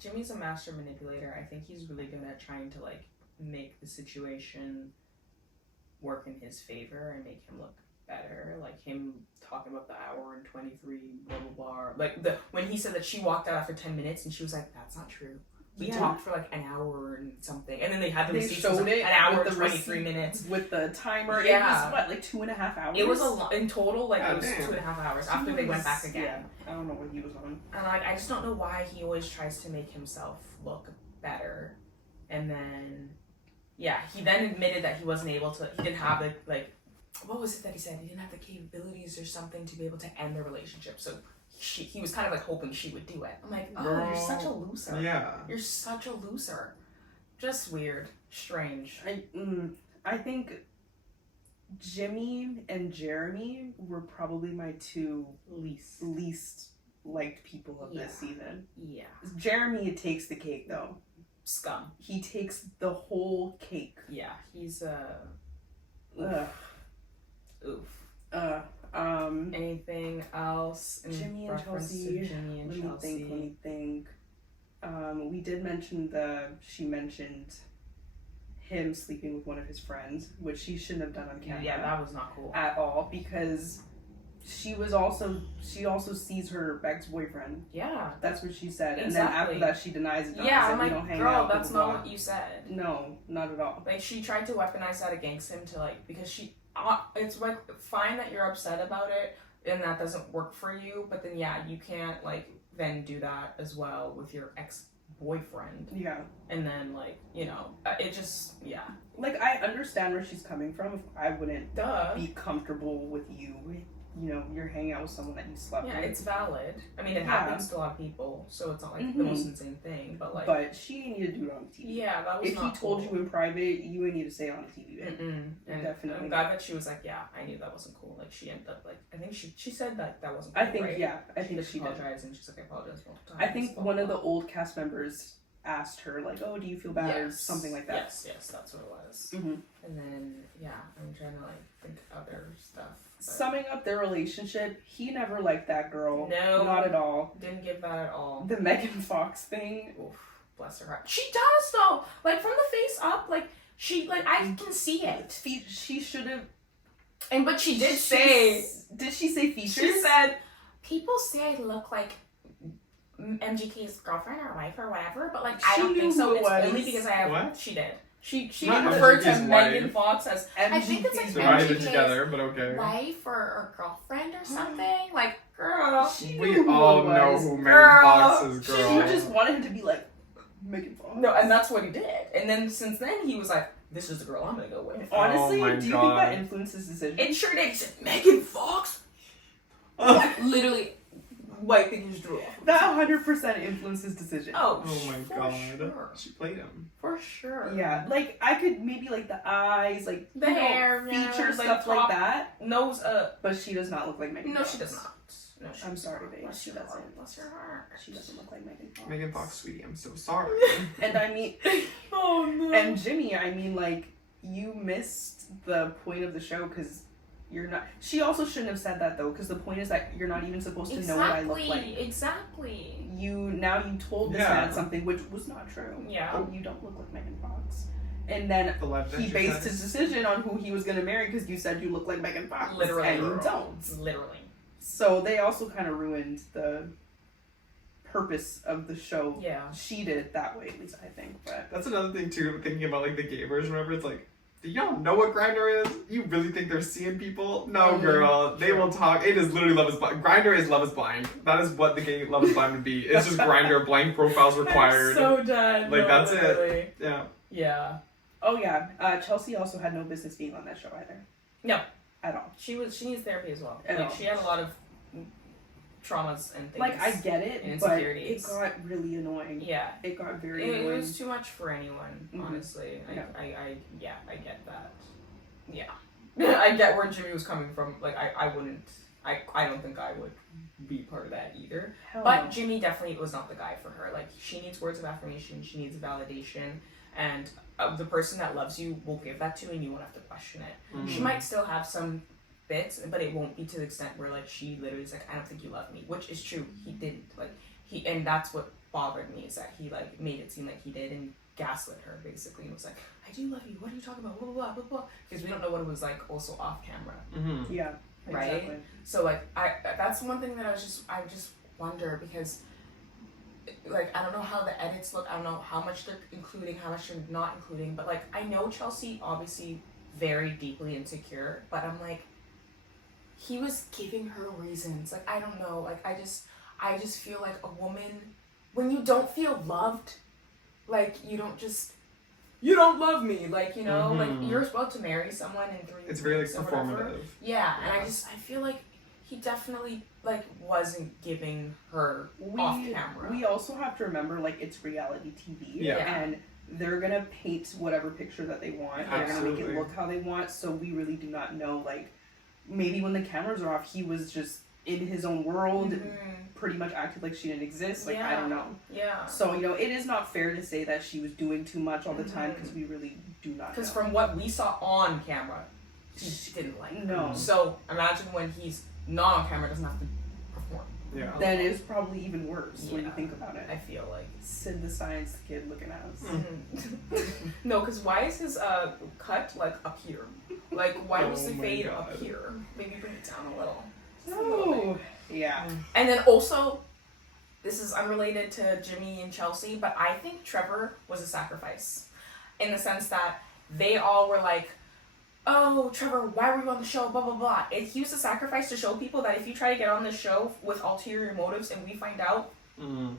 Jimmy's a master manipulator. I think he's really good at trying to like make the situation work in his favor and make him look better. Like him talking about the hour and 23 blah blah blah. Like when he said that she walked out after 10 minutes and she was like, that's not true. We talked for like an hour and something, and then they had the receipts. Showed like it an hour with and 23 minutes with the timer. Yeah. It was what, like 2.5 hours? It was in total, like it was 2.5 hours after they went back again. Yeah. I don't know what he was on. And like I just don't know why he always tries to make himself look better. And then he then admitted that he wasn't able to, he didn't have the like, what was it that he said? He didn't have the capabilities or something to be able to end the relationship. So he was kind of like hoping she would do it. I'm like, oh, Girl. You're such a loser. Yeah. You're such a loser. Just weird. Strange. I think Jimmy and Jeremy were probably my two least liked people of this season. Yeah. Jeremy takes the cake though. Scum. He takes the whole cake. Yeah. He's oof. Anything else in Jimmy and reference Chelsea. to Jimmy and Let me think. We did mention she mentioned him sleeping with one of his friends, which she shouldn't have done on camera. Yeah, that was not cool at all, because she also sees her ex-boyfriend. Yeah, that's what she said, exactly. And then after that she denies it. Yeah, I'm like, girl, that's not what you said. No, not at all. Like she tried to weaponize that against him to like, because it's like fine that you're upset about it and that doesn't work for you, but then you can't like then do that as well with your ex-boyfriend. Yeah. And then like, it just, like I understand where she's coming from. If I wouldn't be comfortable with you, you're hanging out with someone that you slept with. Yeah, it's valid. I mean, it happens to a lot of people, so it's not like the most insane thing, but like... But she didn't need to do it on TV. Yeah, that was if he told you in private, you would need to say it on TV. And definitely. I'm glad that she was like, yeah, I knew that wasn't cool. Like, she ended up like... I think she said that wasn't cool, I think, right? I think she apologized, and she's like, I apologize multiple times. I think one of the old cast members asked her, like, oh, do you feel bad, or something like that. Yes, that's what it was. And then, I'm trying to like think other stuff. Summing up their relationship, he never liked that girl. No. Not at all. Didn't give that at all. The Megan Fox thing. Oof, bless her heart. She does though. Like from the face up, like she like I can see it. She should have. But she did say. Did she say features? She said, people say I look like MGK's girlfriend or wife or whatever, but like I don't think so. It's only because I have. What? She did. She referred to Megan Fox as I think it's like MGK's together, but okay. wife or girlfriend or something. Like, girl. We all know who Megan Fox is, girl. She just wanted him to be like Megan Fox. No, and that's what he did. And then since then he was like, this is the girl I'm gonna go with. Honestly, do you think that influenced his decision? It sure did. Megan Fox? Literally. wiping his drool off. That 100% influenced his decision. Oh, Oh my for god. sure. She played him. For sure. Yeah, like I could maybe like the eyes, like The hair, yeah, features, like stuff like top- that. Nose up. But she does not look like Megan No, Fox. she does not. No, I'm sorry, babe. Bless She your doesn't. heart. Bless your heart. She doesn't look like Megan Fox. Megan Fox, sweetie, I'm so sorry. And I mean, Oh no. and Jimmy, I mean, like you missed the point of the show because you're not. She also shouldn't have said that though, because the point is that you're not even supposed to know what I look like. Exactly. You told this Yeah. man something which was not true. Yeah. You don't look like Megan Fox. And then The left he edge based of his that. decision on who he was going to marry because you said you look like Megan Fox. Literally. And you don't. Literally. So they also kind of ruined the purpose of the show. Yeah. She did it that way, at least I think. But That's another thing too, thinking about like the gay version, remember? It's like, do y'all know what Grindr is? You really think they're seeing people? No, Mhm. girl. They will talk. It is literally Love is Blind. Grindr is Love is Blind. That is what the gay Love is Blind would be. It's just Grindr, blank profiles required. I'm so done. Like, No, that's it. literally. Yeah. Yeah. oh yeah, Chelsea also had no business being on that show either. No. At all. She needs therapy as well. At Like all. she had a lot of traumas and things. Like I get it, and but it insecurities. got really annoying. Yeah. It got very It annoying. was too much for anyone, Mhm. honestly. Yeah. I get that. Yeah. I get where Jimmy was coming from. Like I don't think I would be part of that either. Hell But no. Jimmy definitely was not the guy for her. Like she needs words of affirmation, she needs validation, and the person that loves you will give that to you and you won't have to question it. She Mhm. might still have some bits, but it won't be to the extent where like she literally is like, I don't think you love me, which is true. He didn't. Like and that's what bothered me is that he like made it seem like he did and gaslit her basically and was like, I do love you. What are you talking about? Blah blah blah blah blah. Because we don't know what it was like also off camera. Mm-hmm. Yeah. Right? Exactly. So like that's one thing that I just wonder because like I don't know how the edits look. I don't know how much they're including, how much they're not including. But like I know Chelsea obviously very deeply insecure, but I'm like he was giving her reasons. Like I don't know. Like I just feel like a woman when you don't feel loved, like you don't love me. Like you know, Mhm. like you're about to marry someone in 3 weeks. It's very like or whatever. performative. Yeah, and Yeah. I feel like he definitely like wasn't giving her off camera. We also have to remember, like, it's reality TV. Yeah. And they're going to paint whatever picture that they want. They're going to make Absolutely. it look how they want. So we really do not know, like, maybe when the cameras are off, he was just in his own world, Mhm. pretty much acted like she didn't exist. Like, I Yeah. don't know. Yeah. So, it is not fair to say that she was doing too much all the time because we really do not know. Because from what we saw on camera, she didn't like her. No. So imagine when he's not on camera, doesn't have to perform. Yeah. Then it's probably even worse when you Yeah. think about it. I feel like. Sid the Science Kid looking at us. No, because why is his cut like up here? Like why was Oh the my fade God. up here? Maybe bring it down a little. Just a little bit. Oh, yeah. And then also, this is unrelated to Jimmy and Chelsea, but I think Trevor was a sacrifice. In the sense that they all were like, oh, Trevor, why were you on the show? Blah, blah, blah. He was a sacrifice to show people that if you try to get on the show with ulterior motives and we find out,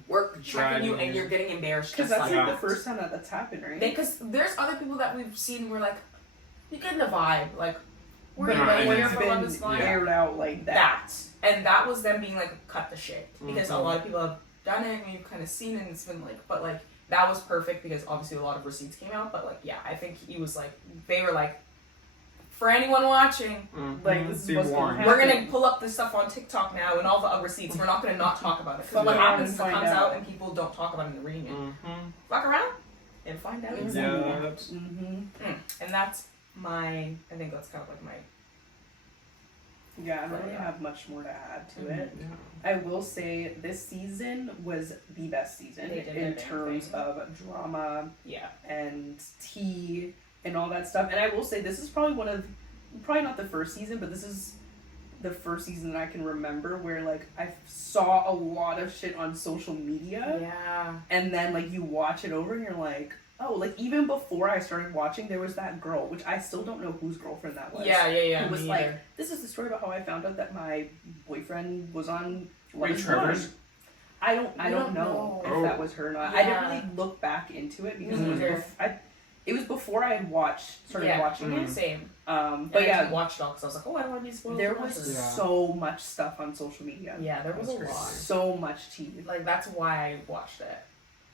we're checking you and you're getting embarrassed. Because just that's like like the first time that's happened, right? because there's other people that we've seen where like, you get the vibe. Like, we're But right when here it's for Love is been Blind. aired out like that. That. And that was them being like, cut the shit. Because a Mhm. lot of people have done it and you've kind of seen it and it's been like, but like, that was perfect because obviously a lot of receipts came out. But like, yeah, I think he was like, they were like, for anyone watching, Like, this is Be what's warned. gonna we're happen. gonna pull up this stuff on TikTok now and all the receipts. We're not gonna not talk about it. Because what Fuck around happens is and it find comes out out. and people don't talk about it and they're reading it. Mm-hmm. Fuck around and find out. Exactly. Yeah. Mm-hmm. And that's I think that's kind of like my, Yeah, I don't But really yeah. have much more to add to Mhm. it. I will say this season was the best season They did in their damn terms thing. of drama yeah. and tea and all that stuff. And I will say this is probably probably not the first season, but this is the first season that I can remember where like I saw a lot of shit on social media. Yeah. And then like you watch it over and you're like, oh, like even before I started watching, there was that girl, which I still don't know whose girlfriend that was. Yeah. Who was me like, either. this is the story about how I found out that my boyfriend was on Wait, Love is Trevor's? Blind. I don't know know. if Oh. that was her or not. I didn't Yeah. really look back into it because Me it was neither. It was before I had started watching it. Same. But I yeah, didn't watch it all because I was like, oh, I don't want to be spoiled. there for was watching this. so much stuff on social media. Yeah, there was That's a crazy. lot. So much tea. Like, that's why I watched it.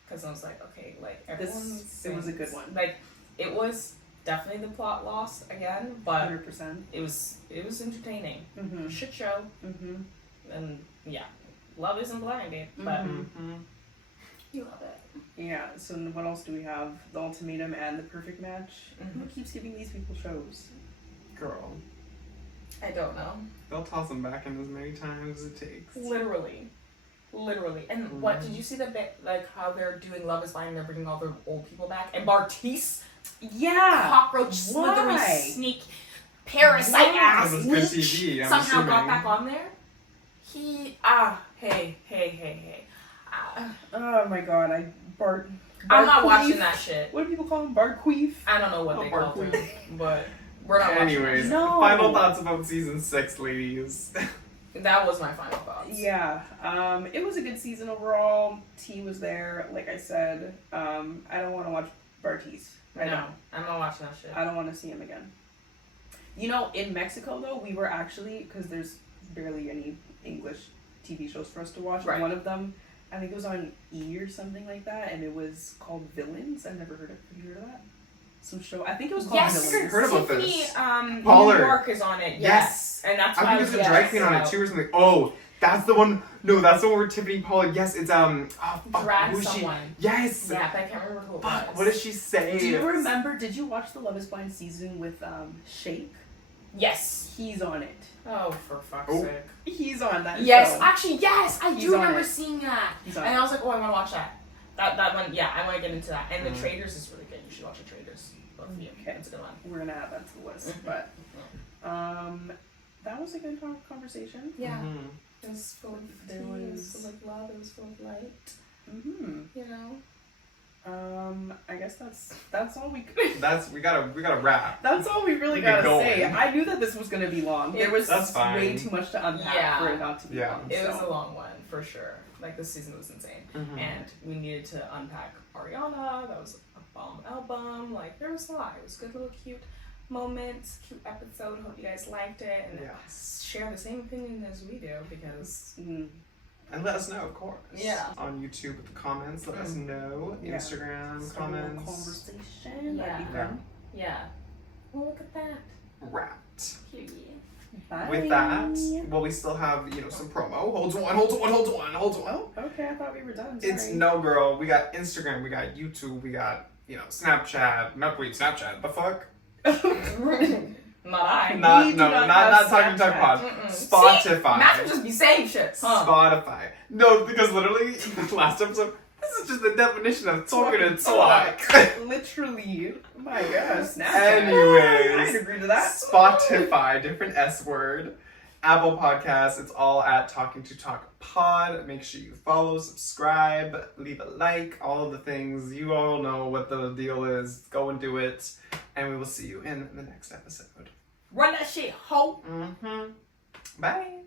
Because I was like, okay, like, It was a good one. Like, it was definitely the plot lost again, but 100%. it was entertaining. Mm-hmm. Shit show. Mm-hmm. And, yeah. Love isn't blinded, but you love it. Yeah, so what else do we have? The Ultimatum and The Perfect Match. Mm-hmm. Who keeps giving these people shows? Girl, I don't know. they'll toss them back in as many times as it takes. Literally. And what, did you see the bit, like, how they're doing Love is Blind and they're bringing all the old people back? And Bartice, Yeah! cockroach, slithery, Why? sneak, parasite Why? ass That was good leech, TV, I'm somehow got assuming. back on there? Hey. Oh my god, I'm not Barqueef? watching that shit. What do people call him? Barqueef? I don't know what they call Barqueef. him, but we're not watching Anyways, that. No. final thoughts about season 6, ladies. That was my final thoughts. Yeah, it was a good season overall. T was there, like I said. I don't want to watch Bartice. I'm not watching that shit. I don't want to see him again. You know, in Mexico though, we were actually, because there's barely any English TV shows for us to watch. Right. One of them, I think it was on E or something like that, and it was called Villains. I've never heard of. Have you heard of that? Some show. I think it was called Yes, Villains. Heard about Tiffany, this. New Pollard. York is on it. Yes. And that's I why think there's a drag queen on it too or something. Oh, that's the one. No, that's the one where Tiffany Pollard. Yes, it's Drag who's she? someone. Yes. Yeah, but I can't remember who it Fuck. was. What does she say? Do you remember? Did you watch the Love Is Blind season with Shake? Yes. He's on it. Oh, for fuck's Oh. sake. He's on that Yes, show. actually, yes. I He's do on remember it. seeing that. He's on And it. I was like, oh, I want to watch that. That one, yeah, I want to get into that. And Mhm. The Traders is really good. You should watch The Traders. Both of you. Okay. It's a good one. We're gonna add that to the list, Mhm. but that was a good conversation. Yeah. Mhm. It was full of There tea, it was was- full of love, it was full of light. Mm-hmm. You know? I guess that's all we could. We gotta wrap. That's all we really Keep it gotta going. say. I knew that this was gonna be long. There was That's fine. way too much to unpack Yeah. for it not to be Yeah. long. It was so. a long one, for sure. Like, this season was insane. Mhm. And we needed to unpack Ariana. That was a bomb album. Like, there was a lot. It was good little cute moments, cute episode. Hope you guys liked it. And Yes. share the same opinion as we do, because And let us know, of course. Yeah. On YouTube with the comments, let us know. Yeah. Instagram Start a little comments. conversation. Yeah. That'd be fun. yeah. Well, look at that. Wrapped. Period. Bye. With that, well, we still have, some promo. Hold on. Oh, okay. I thought we were done. It's Sorry. no, girl. We got Instagram, we got YouTube, we got, Snapchat. Snapchat. The fuck? Not I. We do not have Talking Talk Snapchat. Pod. Mm-mm. Spotify. Matt would just be saying shit. Huh? Spotify. No, because literally, the last episode, this is just the definition of talking and talk. Literally. My gosh. Snapchat. Anyways. I'd agree to that. Spotify, different S word. Apple Podcasts, it's all at Talking to Talk Pod. Make sure you follow, subscribe, leave a like, all of the things. You all know what the deal is. Go and do it. And we will see you in the next episode. Run that shit, ho! Mm-hmm. Bye.